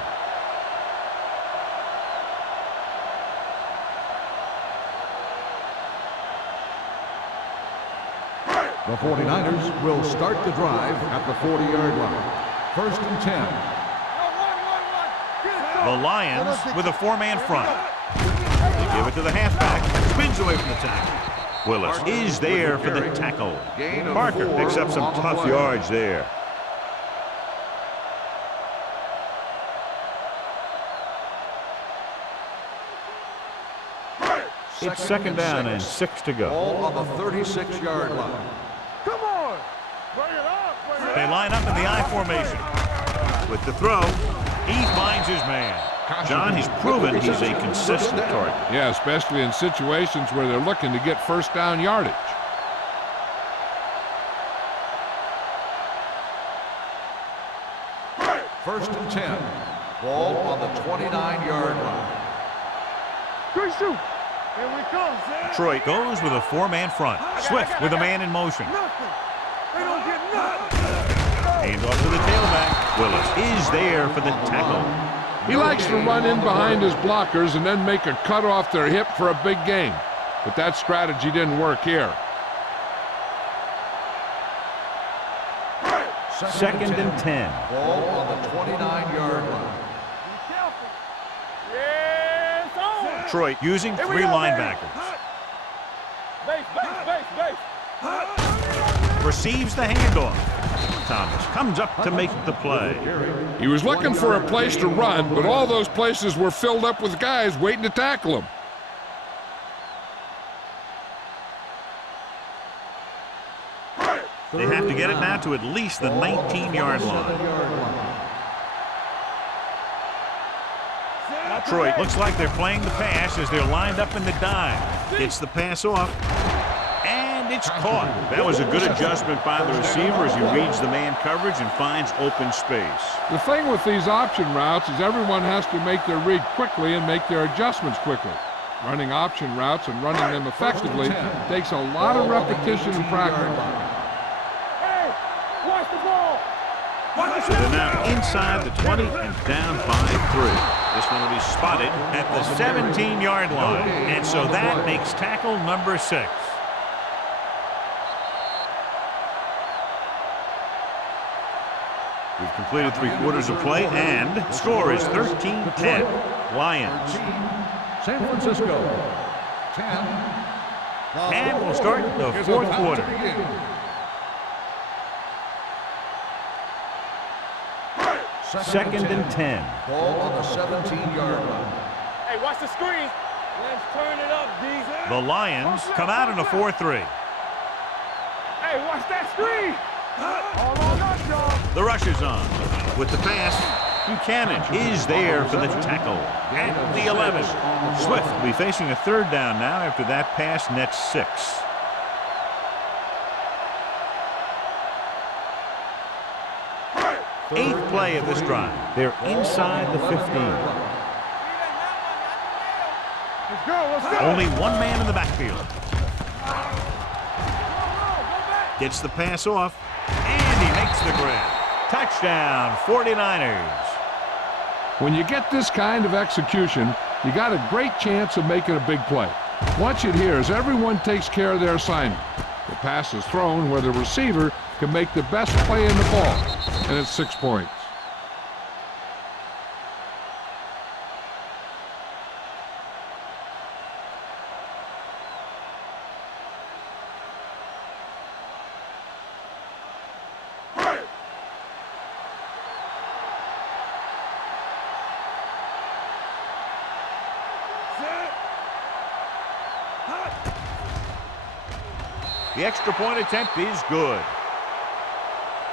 The 49ers will start the drive at the 40-yard line. First and 10. The Lions with a 4-man front. They give it to the halfback. Spins away from the tackle. Willis is there for the tackle. Parker picks up some tough yards there. It's 2nd down and 6 to go. Ball on the 36-yard line. Come on. Bring it up. They line up in the I formation. With the throw, he finds his man. John, he's proven he's a consistent target. Yeah, especially in situations where they're looking to get 1st down yardage. First and 10. Ball on the 29-yard line. Good shoot. Here we come, Zach. Detroit goes with a 4-man front. Swift with a man in motion. Nothing. They don't get nothing. Hand off to the tailback. Willis is there for the tackle. He likes to run in behind his blockers and then make a cut off their hip for a big gain. But that strategy didn't work here. 2nd and 10. Ball on the 29-yard line. Be careful. Detroit using 3 linebackers. Base, base, base, base. Receives the handoff. Thomas comes up to make the play. He was looking for a place to run, but all those places were filled up with guys waiting to tackle him. They have to get it now to at least the 19-yard line. Detroit looks like they're playing the pass as they're lined up in the dime. Gets the pass off, and it's caught. That was a good adjustment by the receiver as he reads the man coverage and finds open space. The thing with these option routes is everyone has to make their read quickly and make their adjustments quickly. Running option routes and running them effectively takes a lot of repetition and practice. Watch the ball. So they're now inside the 20 and down by 3. This one will be spotted at the 17-yard line. And so that makes tackle number 6. We've completed 3 quarters of play, and the score is 13-10. Lions. San Francisco, 10. And we'll start the 4th quarter. Second and 10. Ball on the 17-yard line. Hey, watch the screen. Let's turn it up, D. The Lions come out in a 4-3. Hey, watch that screen. All on us, y'all. The rush is on. With the pass, Buchanan is there for the tackle at the 11. Swift will be facing a 3rd down now after that pass nets 6. Eighth play of this drive. They're inside the 15. Let's go, let's go. Only one man in the backfield. Gets the pass off, and he makes the grab. Touchdown, 49ers. When you get this kind of execution, you got a great chance of making a big play. Watch it here as everyone takes care of their assignment. The pass is thrown where the receiver can make the best play in the ball, and it's 6 points. The extra point attempt is good.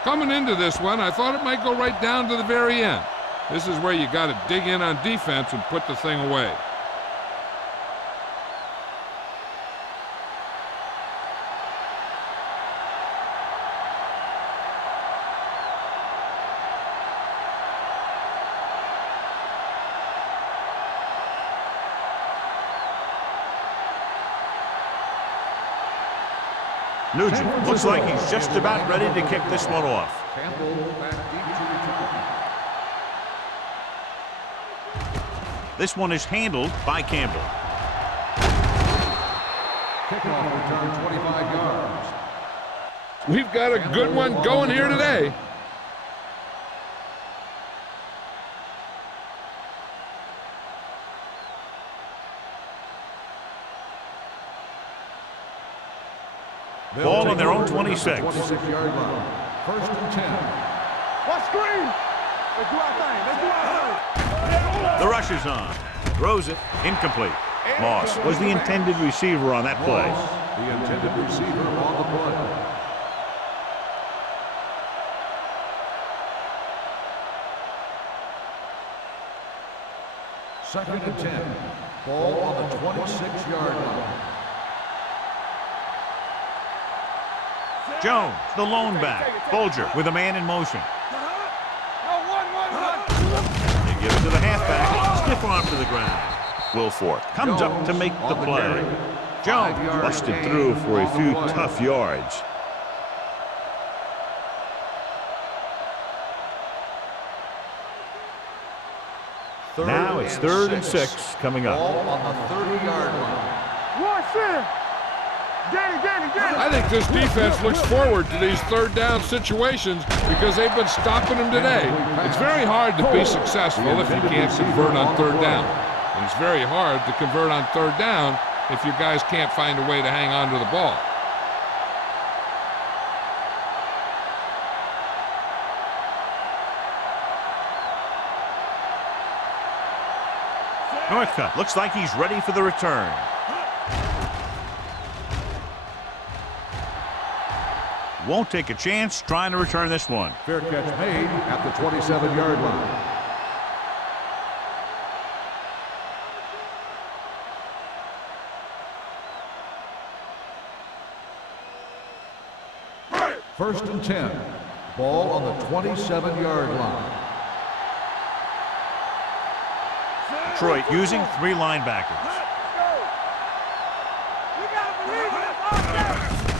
Coming into this one, I thought it might go right down to the very end. This is where you got to dig in on defense and put the thing away. Nugent looks like he's just about ready to kick this one off. Campbell back deep to return. This one is handled by Campbell. Kickoff return 25 yards. We've got a good one going here today. Ball on their own 26. 26-yard line. First and 10. Watch screen. Let's do our thing. Let's do our thing. The rush is on. Throws it. Incomplete. Moss was the intended receiver on that play. The intended receiver on the play. Second and 10. Ball on the 26-yard line. Jones, the lone back. Bolger with a man in motion. They give it to the halfback. Stiff arm to the ground. Wilfork comes up to make the play. Jones busted through for a few tough yards. Now it's 3rd and 6 coming up. Ball on the 30-yard line. Watch it. I think this defense looks forward to these 3rd down situations because they've been stopping them today. It's very hard to be successful if you can't convert on 3rd down. And It's very hard to convert on third down if your guys can't find a way to hang on to the ball. Northcutt looks like he's ready for the return. Won't take a chance trying to return this one. Fair catch made at the 27-yard line. First and 10. Ball on the 27-yard line. Detroit using 3 linebackers.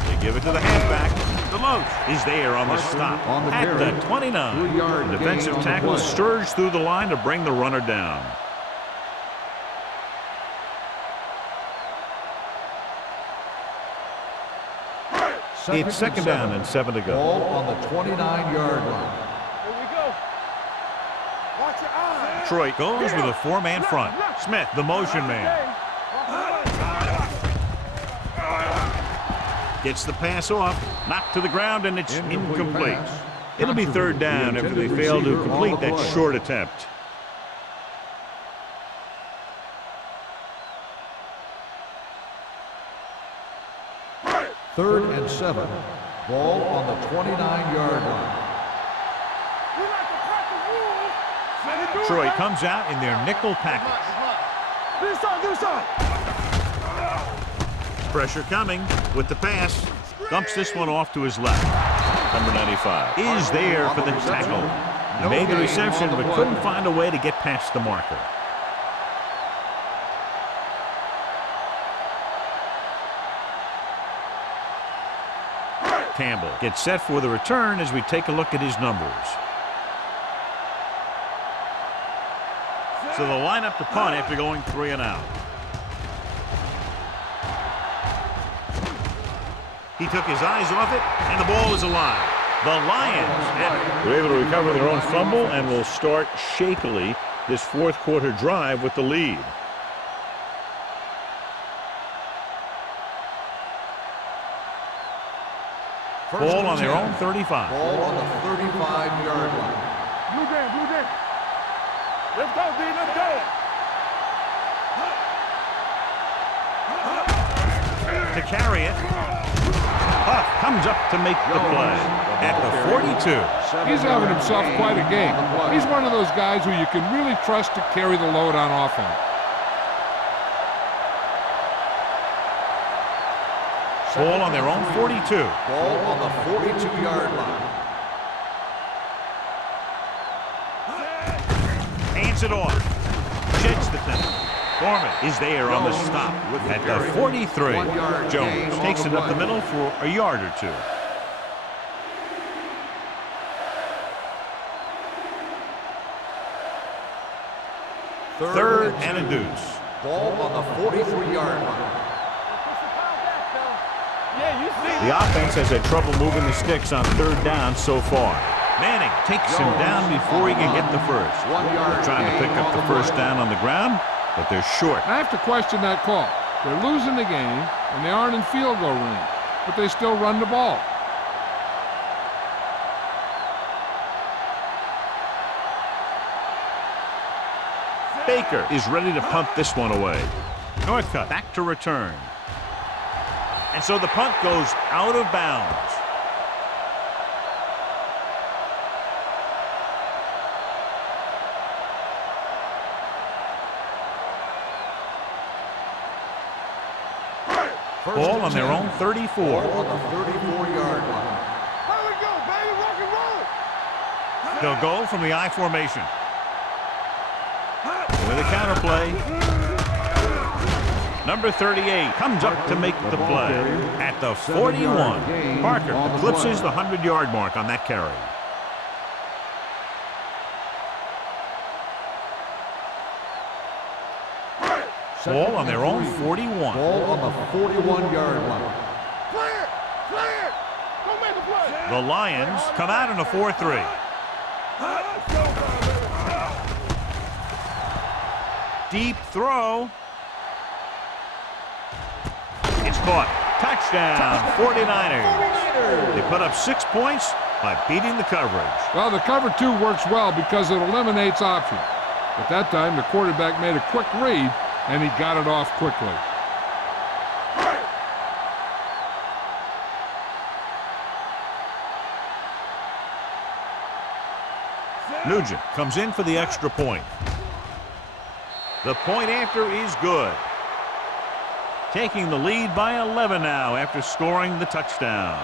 They give it to the halfback. Deloach is there on the stop at the 29. The defensive tackle surged through the line to bring the runner down. It's second down and 7 to go. Ball on the 29-yard line. Here we go. Watch your eyes. Detroit goes with a 4-man front. Smith, the motion man. Gets the pass off, knocked to the ground, and it's incomplete. It'll be third down after they fail to complete that short attempt. Third and 7. Ball on the 29-yard line. Detroit comes out in their nickel package. Do something. Pressure coming with the pass. Dumps this one off to his left. Number 95 is there for the tackle. He made the reception but couldn't find a way to get past the marker. Campbell gets set for the return as we take a look at his numbers. So they'll line up to punt after going 3 and out. He took his eyes off it, and the ball is alive. The Lions have it. They're able to recover their own fumble and will start shakily this fourth quarter drive with the lead. Ball on their own 35. Ball on the 35-yard line. Blue game. Let's go, D, let's go. To carry it. Huff comes up to make the play at the 42. He's having himself quite a game. He's one of those guys who you can really trust to carry the load on offense. Ball on their own 42. Ball on the 42-yard line. Hands it off. Sheds the thing. Foreman is there on the stop at the 43. Jones takes it up the middle for a yard or two. Third and a deuce. Ball on the 43-yard line. The offense has had trouble moving the sticks on third down so far. Manning takes him down before he can get the first. They're trying to pick up the first down on the ground, but they're short. I have to question that call. They're losing the game, and they aren't in field goal range, but they still run the ball. Baker is ready to punt this one away. Northcutt back to return. And so the punt goes out of bounds. Ball on their own 34. Ball on the 34-yard line. Here we go, baby, rock and roll. They'll go from the I formation. With a counter play. Number 38 comes up to make the play at the 41. Parker eclipses the 100-yard mark on that carry. Ball on their own 41. Ball on the 41-yard line. Clear. Go make a play. The Lions come out in a 4-3. Deep throw. It's caught. Touchdown, 49ers. They put up 6 points by beating the coverage. Well, the cover 2 works well because it eliminates options. But that time, the quarterback made a quick read, and he got it off quickly. Nugent comes in for the extra point. The point after is good. Taking the lead by 11 now after scoring the touchdown.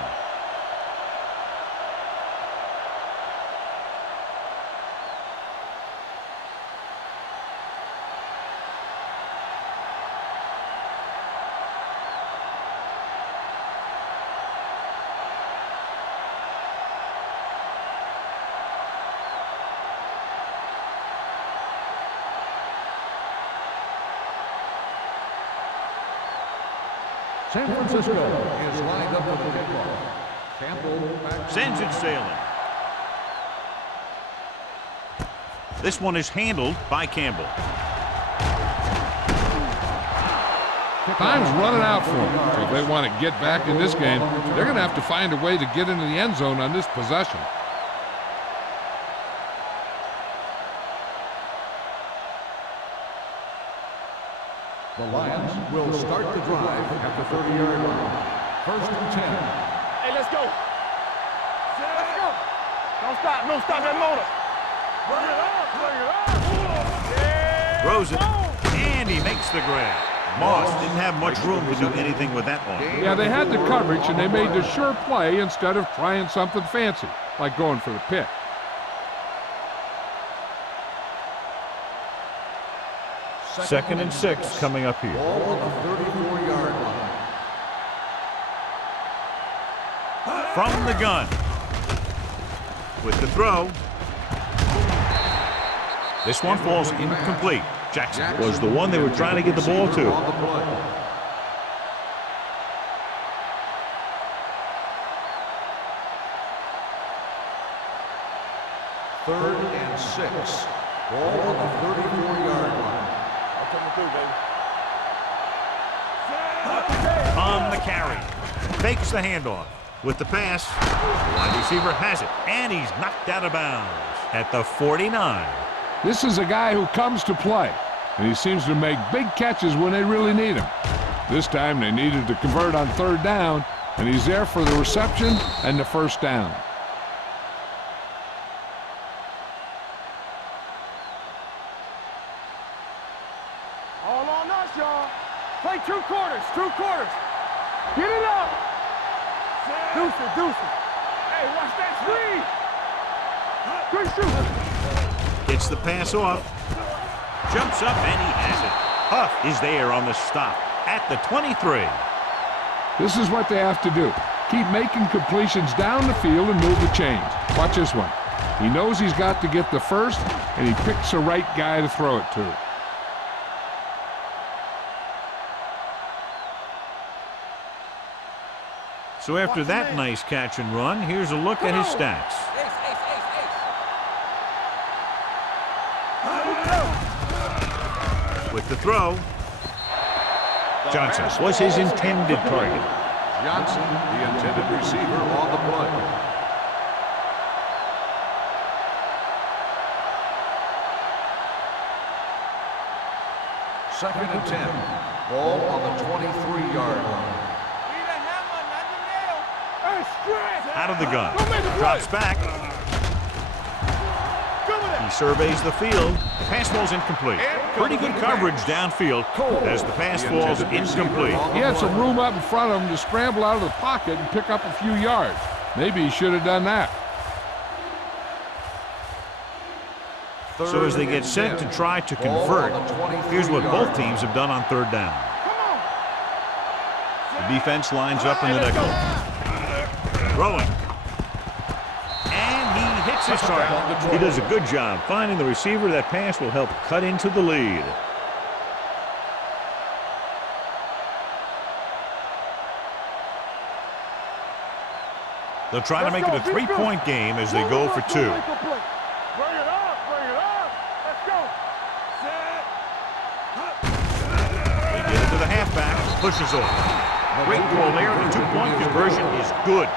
San Francisco is lined up for the kickoff. Campbell Sends it sailing. This one is handled by Campbell. Time's running out for them. So if they want to get back in this game, they're going to have to find a way to get into the end zone on this possession. The Lions will start the drive at the 30-yard line. 1st and 10. Hey, let's go. Let's go. Don't stop. Don't stop that motor. Bring it up. Bring it up. Yeah. Throws it, and he makes the grab. Moss didn't have much room to do anything with that one. Yeah, they had the coverage, and they made the sure play instead of trying something fancy, like going for the pick. Second and 6 coming up here. Ball on the 34-yard line. From the gun. With the throw. This one falls incomplete. Jackson was the one they were trying to get the ball to. On the play. Third and 6. Ball on the 34-yard line. Coming through, baby. On the carry. Fakes the handoff. With the pass, the wide receiver has it, and he's knocked out of bounds at the 49. This is a guy who comes to play, and he seems to make big catches when they really need him. This time they needed to convert on 3rd down, and he's there for the reception and the 1st down. All on us, y'all. Play 2 quarters. 2 quarters. Get it up. Deuce it, deuce it. Hey, watch that screen. Good shoot. Gets the pass off. Jumps up, and he has it. Huff is there on the stop at the 23. This is what they have to do. Keep making completions down the field and move the chains. Watch this one. He knows he's got to get the first, and he picks the right guy to throw it to. So after that nice catch and run, here's a look at his stats. With the throw, Johnson was his intended target. Johnson, the intended receiver, on the play. Second and 10. Ball on the 23-yard line. Out of the gun. Drops back. He surveys the field. Pass falls incomplete. Pretty good coverage downfield as the pass falls incomplete. He had some room up in front of him to scramble out of the pocket and pick up a few yards. Maybe he should have done that. So as they get set to try to convert, here's what both teams have done on 3rd down. The defense lines up in the nickel. Throwing. And he hits his target. He does a good job finding the receiver. That pass will help cut into the lead. They'll try to make it a 3-point game as they go for 2. Bring it up, bring it up. Let's go. Set. pushes off. Great call there. The two-point conversion is good.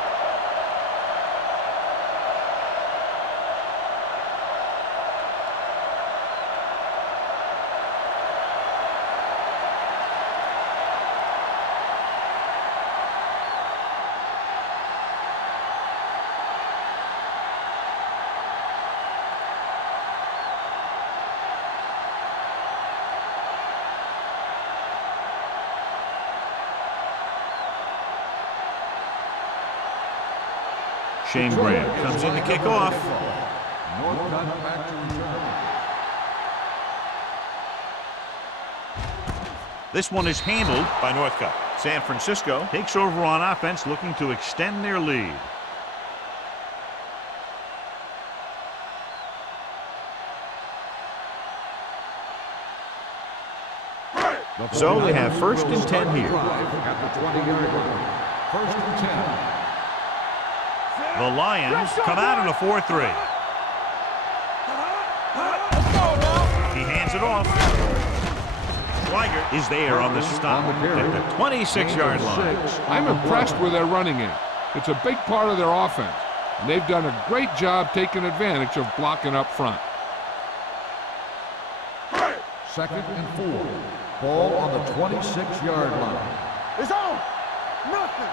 Shane Graham comes in to kick off. Northcutt back to return. This one is handled by Northcutt. San Francisco takes over on offense, looking to extend their lead. So they have first and 10 here. At the 20-yard line. First and 10. The Lions come out in a 4-3. He hands it off. Schweiger is there on the stop at the 26-yard line. I'm impressed with their running game. It's a big part of their offense, and they've done a great job taking advantage of blocking up front. Second and 4. Ball on the 26-yard line. It's on. Nothing.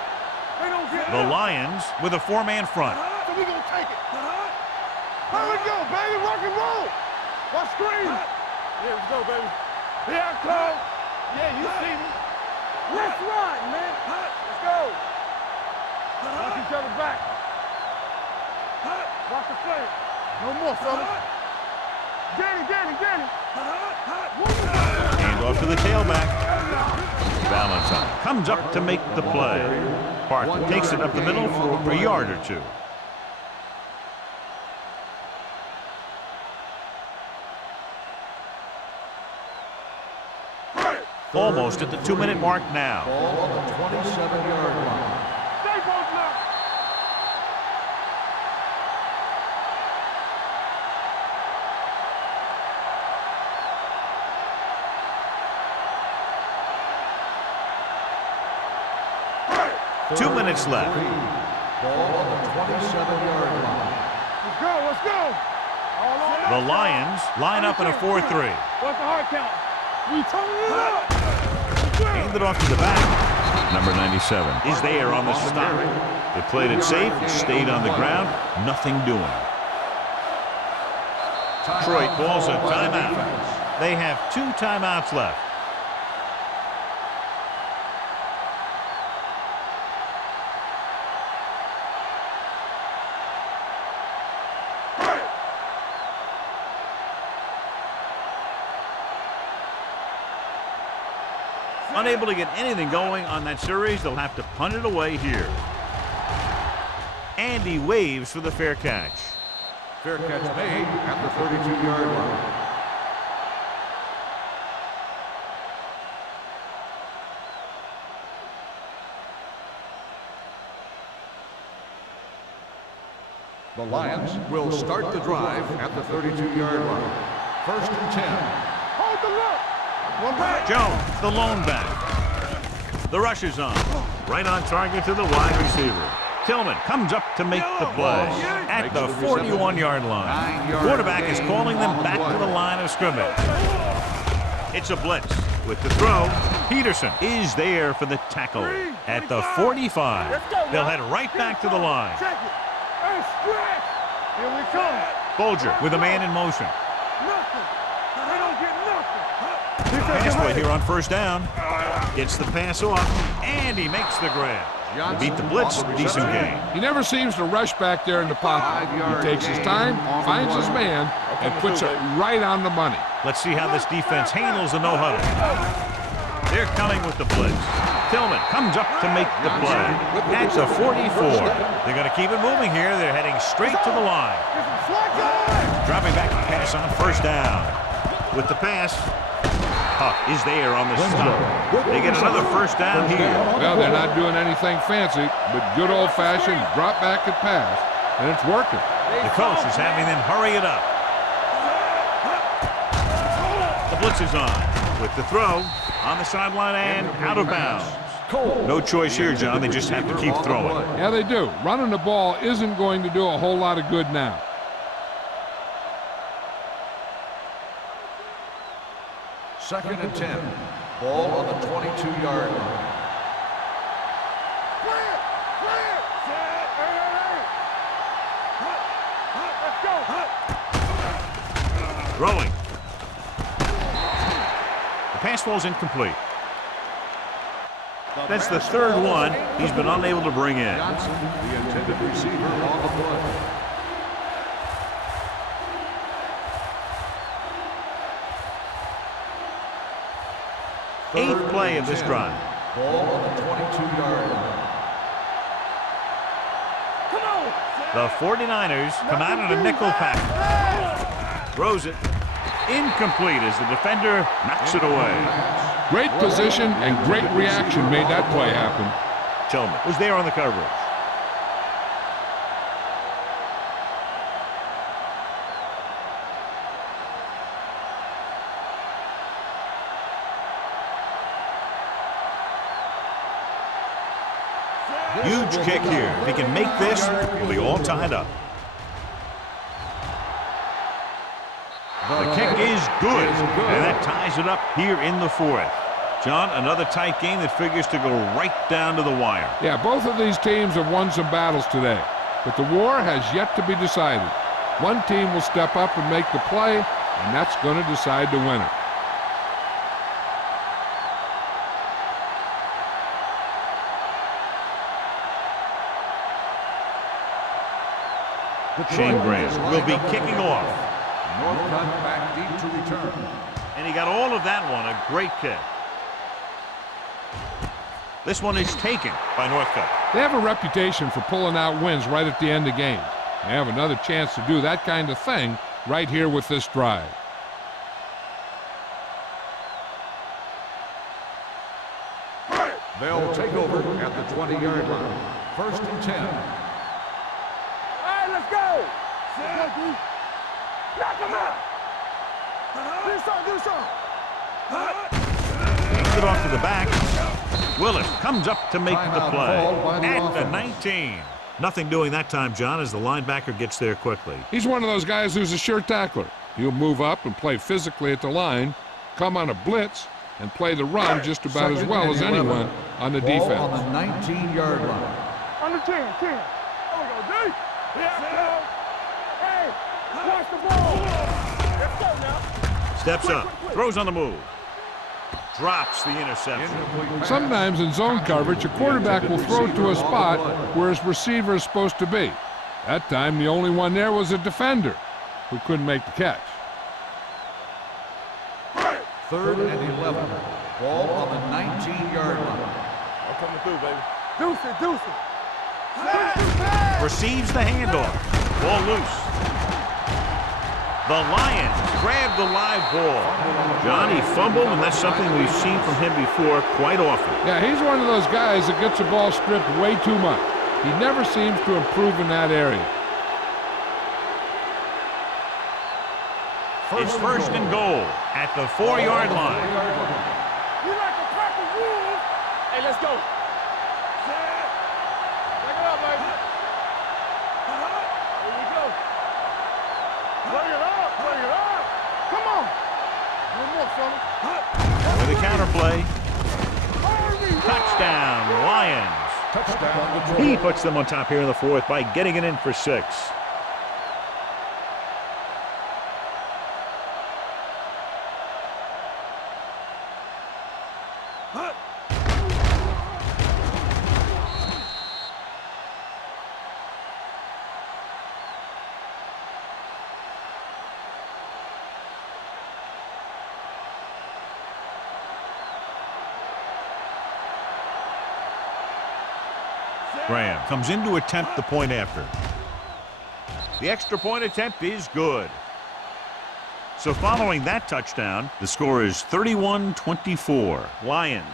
They don't get The Lions with a four-man front. So we gonna take it. Here we go, baby. Rock and roll. Watch screen. Here we go, baby. Here I come. Yeah, you see me. Let's run, man. Let's go. Watch each other back. Watch the play. No more, fellas. Danny. Hand off to the tailback. Valentine comes up to make the play. Parker takes it up the middle for a yard or two. Almost at the 2-minute mark now. Ball on the 27-yard line. Stay both now. Two minutes left. Ball on the 27-yard line. Let's go. All on The Lions line up in a 4-3. What's the hard count? We turn it up. Hand it off to the back. Number 97 is there on the stop. They played it safe, stayed on the ground, nothing doing. Detroit calls a timeout. They have 2 timeouts left. Unable to get anything going on that series, they'll have to punt it away here. Andy waves for the fair catch. Fair catch made at the 32-yard line. The Lions will start the drive at the 32-yard line. First and 10. Hold the look. One back. Jones, the lone back. The rush is on. Right on target to the wide receiver. Tillman comes up to make the play at the 41-yard line. Quarterback is calling them back to the line of scrimmage. It's a blitz. With the throw, Peterson is there for the tackle at the 45. They'll head right back to the line. Check it. Hey, stretch. Here we come. Bolger with a man in motion. Nothing. They don't get nothing. Pass play here on first down. Gets the pass off, and he makes the grab. They beat the blitz, decent game. He never seems to rush back there in the pocket. He takes his time, finds his man, and puts it right on the money. Let's see how this defense handles the no-huddle. They're coming with the blitz. Tillman comes up to make the play at the 44. They're going to keep it moving here. They're heading straight to the line. Dropping back to pass on first down. With the pass, Huff is there on the stop. They get another first down here. Well, they're not doing anything fancy, but good old-fashioned drop back and pass, and it's working. The coach is having them hurry it up. The blitz is on. With the throw, On the sideline and out of bounds. No choice here, John. They just have to keep throwing. Yeah, they do. Running the ball isn't going to do a whole lot of good now. Second and 10. Ball on the 22-yard line. Clear! Clear! Set! Let's go! Throwing. The pass falls incomplete. That's the third one he's been unable to bring in. Johnson, the intended receiver on the play. Eighth play of this drive. Ball on the 22-yard line. Come on! The 49ers come out in a nickel pack. Throws it. Incomplete as the defender knocks it away. Great position and great reaction made that play happen. Tillman was there on the coverage. Huge kick here. If he can make this, he'll be all tied up. The kick is good, and that ties it up here in the fourth. John, another tight game that figures to go right down to the wire. Yeah, both of these teams have won some battles today, but the war has yet to be decided. One team will step up and make the play, and that's going to decide the winner. Shane Graham will be kicking off. Northcutt back deep to return. And he got all of that one, a great kick. This one is taken by Northcutt. They have a reputation for pulling out wins right at the end of games. They have another chance to do that kind of thing right here with this drive. They'll take over at the 20-yard line. First and 10. All right, let's go! Let's go, D. Knock him out! Do something, do something! Hands it off to the back. Willis comes up to make the play at the 19. Nothing doing that time, John, as the linebacker gets there quickly. He's one of those guys who's a sure tackler. He'll move up and play physically at the line, come on a blitz, and play the run just about as well as anyone on the defense. Ball on the 19-yard line. Under 10, 10. There we go, D. Yeah, hey, watch the ball. Let's go now. Steps up, throws on the move. Drops the interception. Sometimes in zone coverage, a quarterback will throw to a spot where his receiver is supposed to be. That time, the only one there was a defender who couldn't make the catch. Third and 11. Ball on the 19-yard line. I'm coming through, baby. Deuce it. Receives the handoff. Ball loose. The Lions grab the live ball. John, he fumbled, and that's something we've seen from him before quite often. Yeah, he's one of those guys that gets the ball stripped way too much. He never seems to improve in that area. It's first and goal at the 4-yard line. You like a pack of wolves? Hey, let's go. Back it up, baby. Here we go. Bring it up, bring it up. Come on. One more, fella. With a counterplay. Touchdown, Lions. Touchdown. He puts them on top here in the fourth by getting it in for 6. Graham comes in to attempt the point after. The extra point attempt is good. So following that touchdown, the score is 31-24. Lions.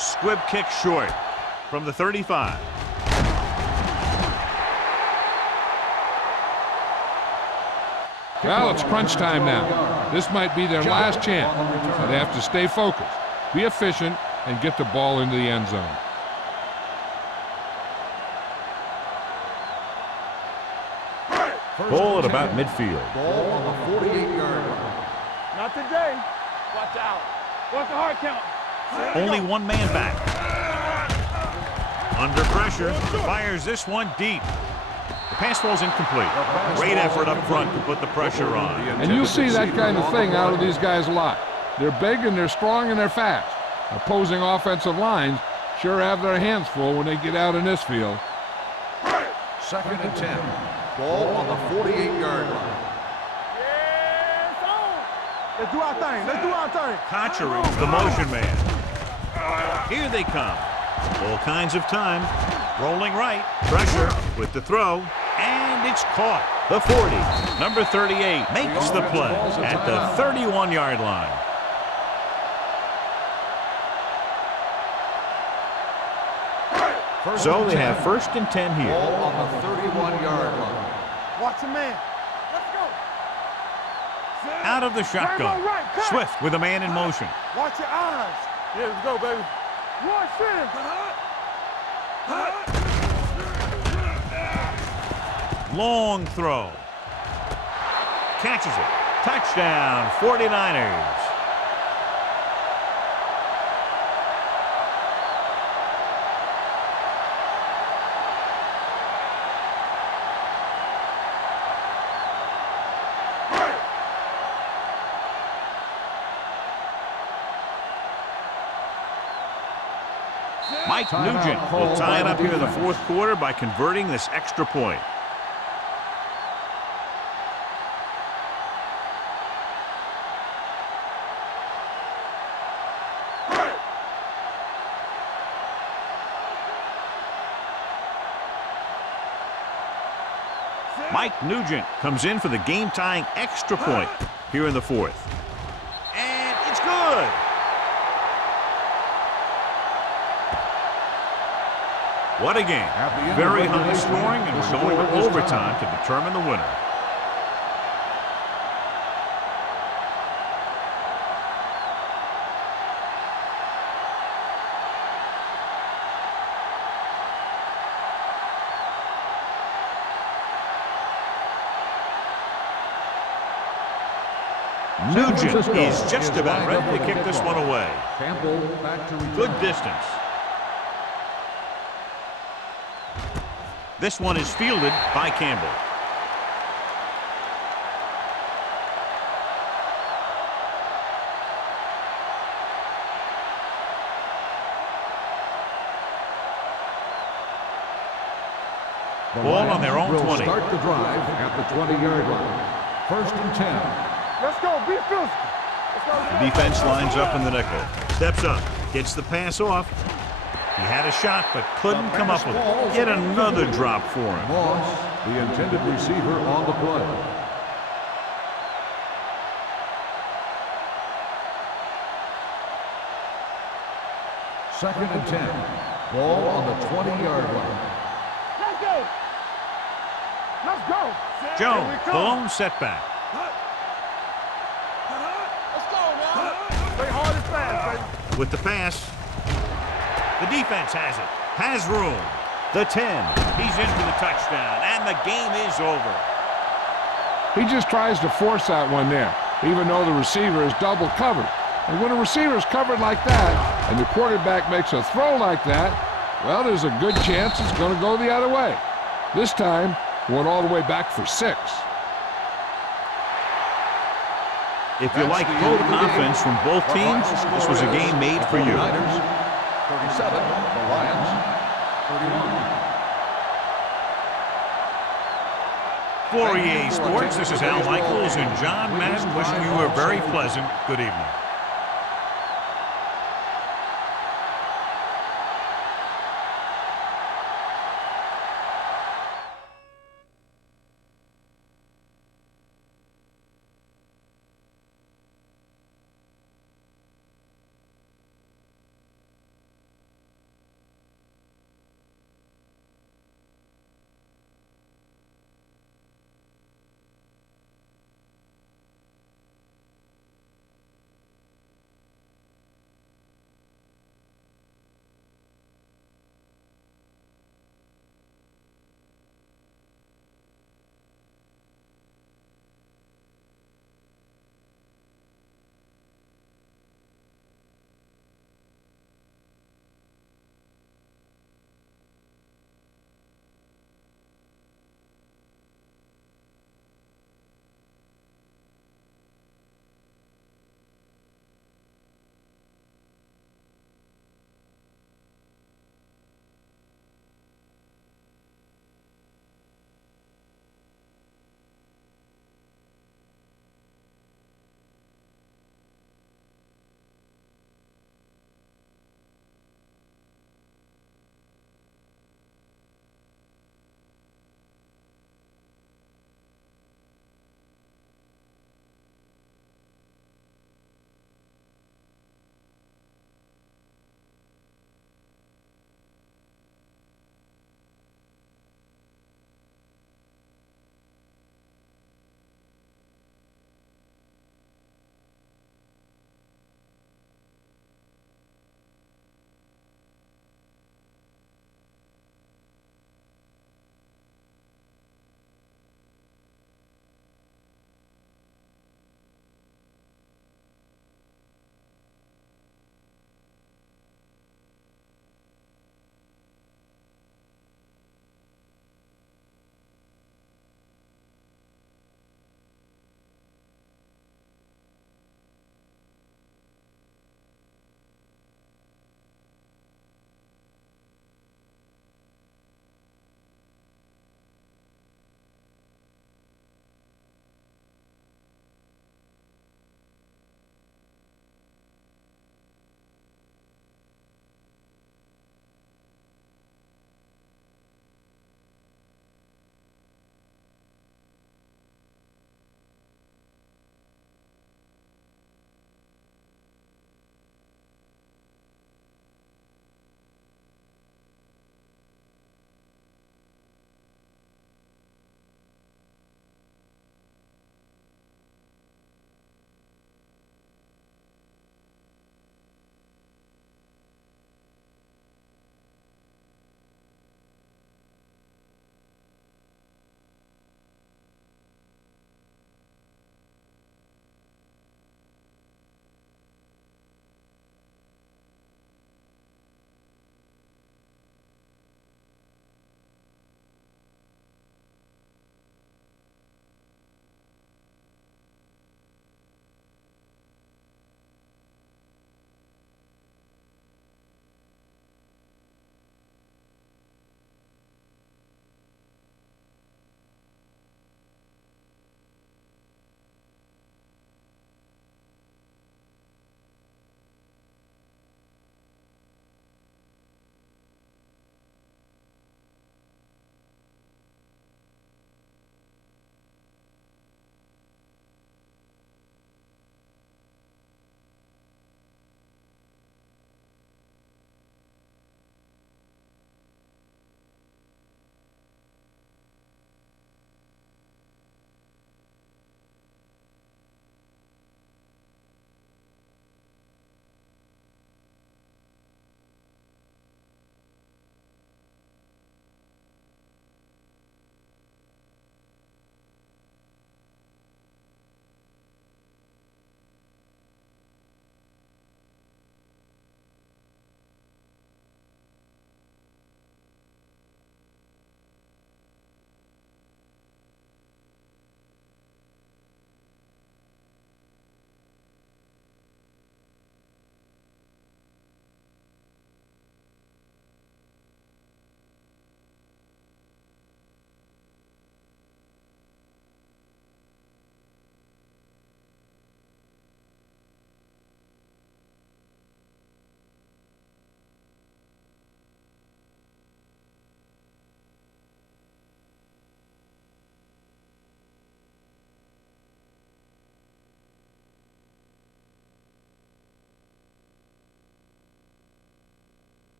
Squib kick short from the 35. Well, it's crunch time now. This might be their last chance. So they have to stay focused, be efficient, and get the ball into the end zone. Ball at about midfield. Ball on the 48-yard line. Not today. Watch out. What's the hard count? Only one man back. Under pressure, fires this one deep. The pass falls incomplete. Great effort up front to put the pressure on. And you see that kind of thing out of these guys a lot. They're big and they're strong and they're fast. Opposing offensive lines sure have their hands full when they get out in this field. 2nd and 10. Ball on the 48-yard line. Yes, on. Let's do our thing. Let's do our thing. Kochery, the motion man. Here they come. All kinds of time. Rolling right. Pressure with the throw. And it's caught. The 40. Number 38 makes the play at the 31-yard line. So they have 1st and 10 here. Ball on the 31-yard line. Watch the man. Let's go. Out of the shotgun. Swift with a man in motion. Watch your eyes. Yeah, let's go, baby. Watch him. Long throw. Catches it. Touchdown, 49ers. Mike Nugent will tie it up here in the 4th quarter by converting this extra point. Mike Nugent comes in for the game-tying extra point here in the 4th. And it's good. What a game. Very high scoring, and we're going to overtime to determine the winner. Nugent is just about ready to kick this one away. Campbell back to return. Good distance. This one is fielded by Campbell. Ball on their own 20. Start the drive at the 20-yard line. 1st and 10. Let's go. Be physical. The defense lines up in the nickel. Steps up. Gets the pass off. He had a shot, but couldn't come up with it. Yet another drop for him. Moss, the intended receiver on the play. Second and 10. Ball on the 20-yard line. Let's go. Let's go. Jones, the lone setback. Let's go, man. Play hard and fast, baby. With the pass. The defense has it. Has room. The 10. He's in for the touchdown, and the game is over. He just tries to force that one there, even though the receiver is double covered. And when a receiver is covered like that, and the quarterback makes a throw like that, well, there's a good chance it's going to go the other way. This time, went all the way back for 6. If you like total offense from both teams, this was a game made for you. 37, the Lions, 31. For EA Sports, this is Al Michaels and John Madden wishing you a very pleasant good evening.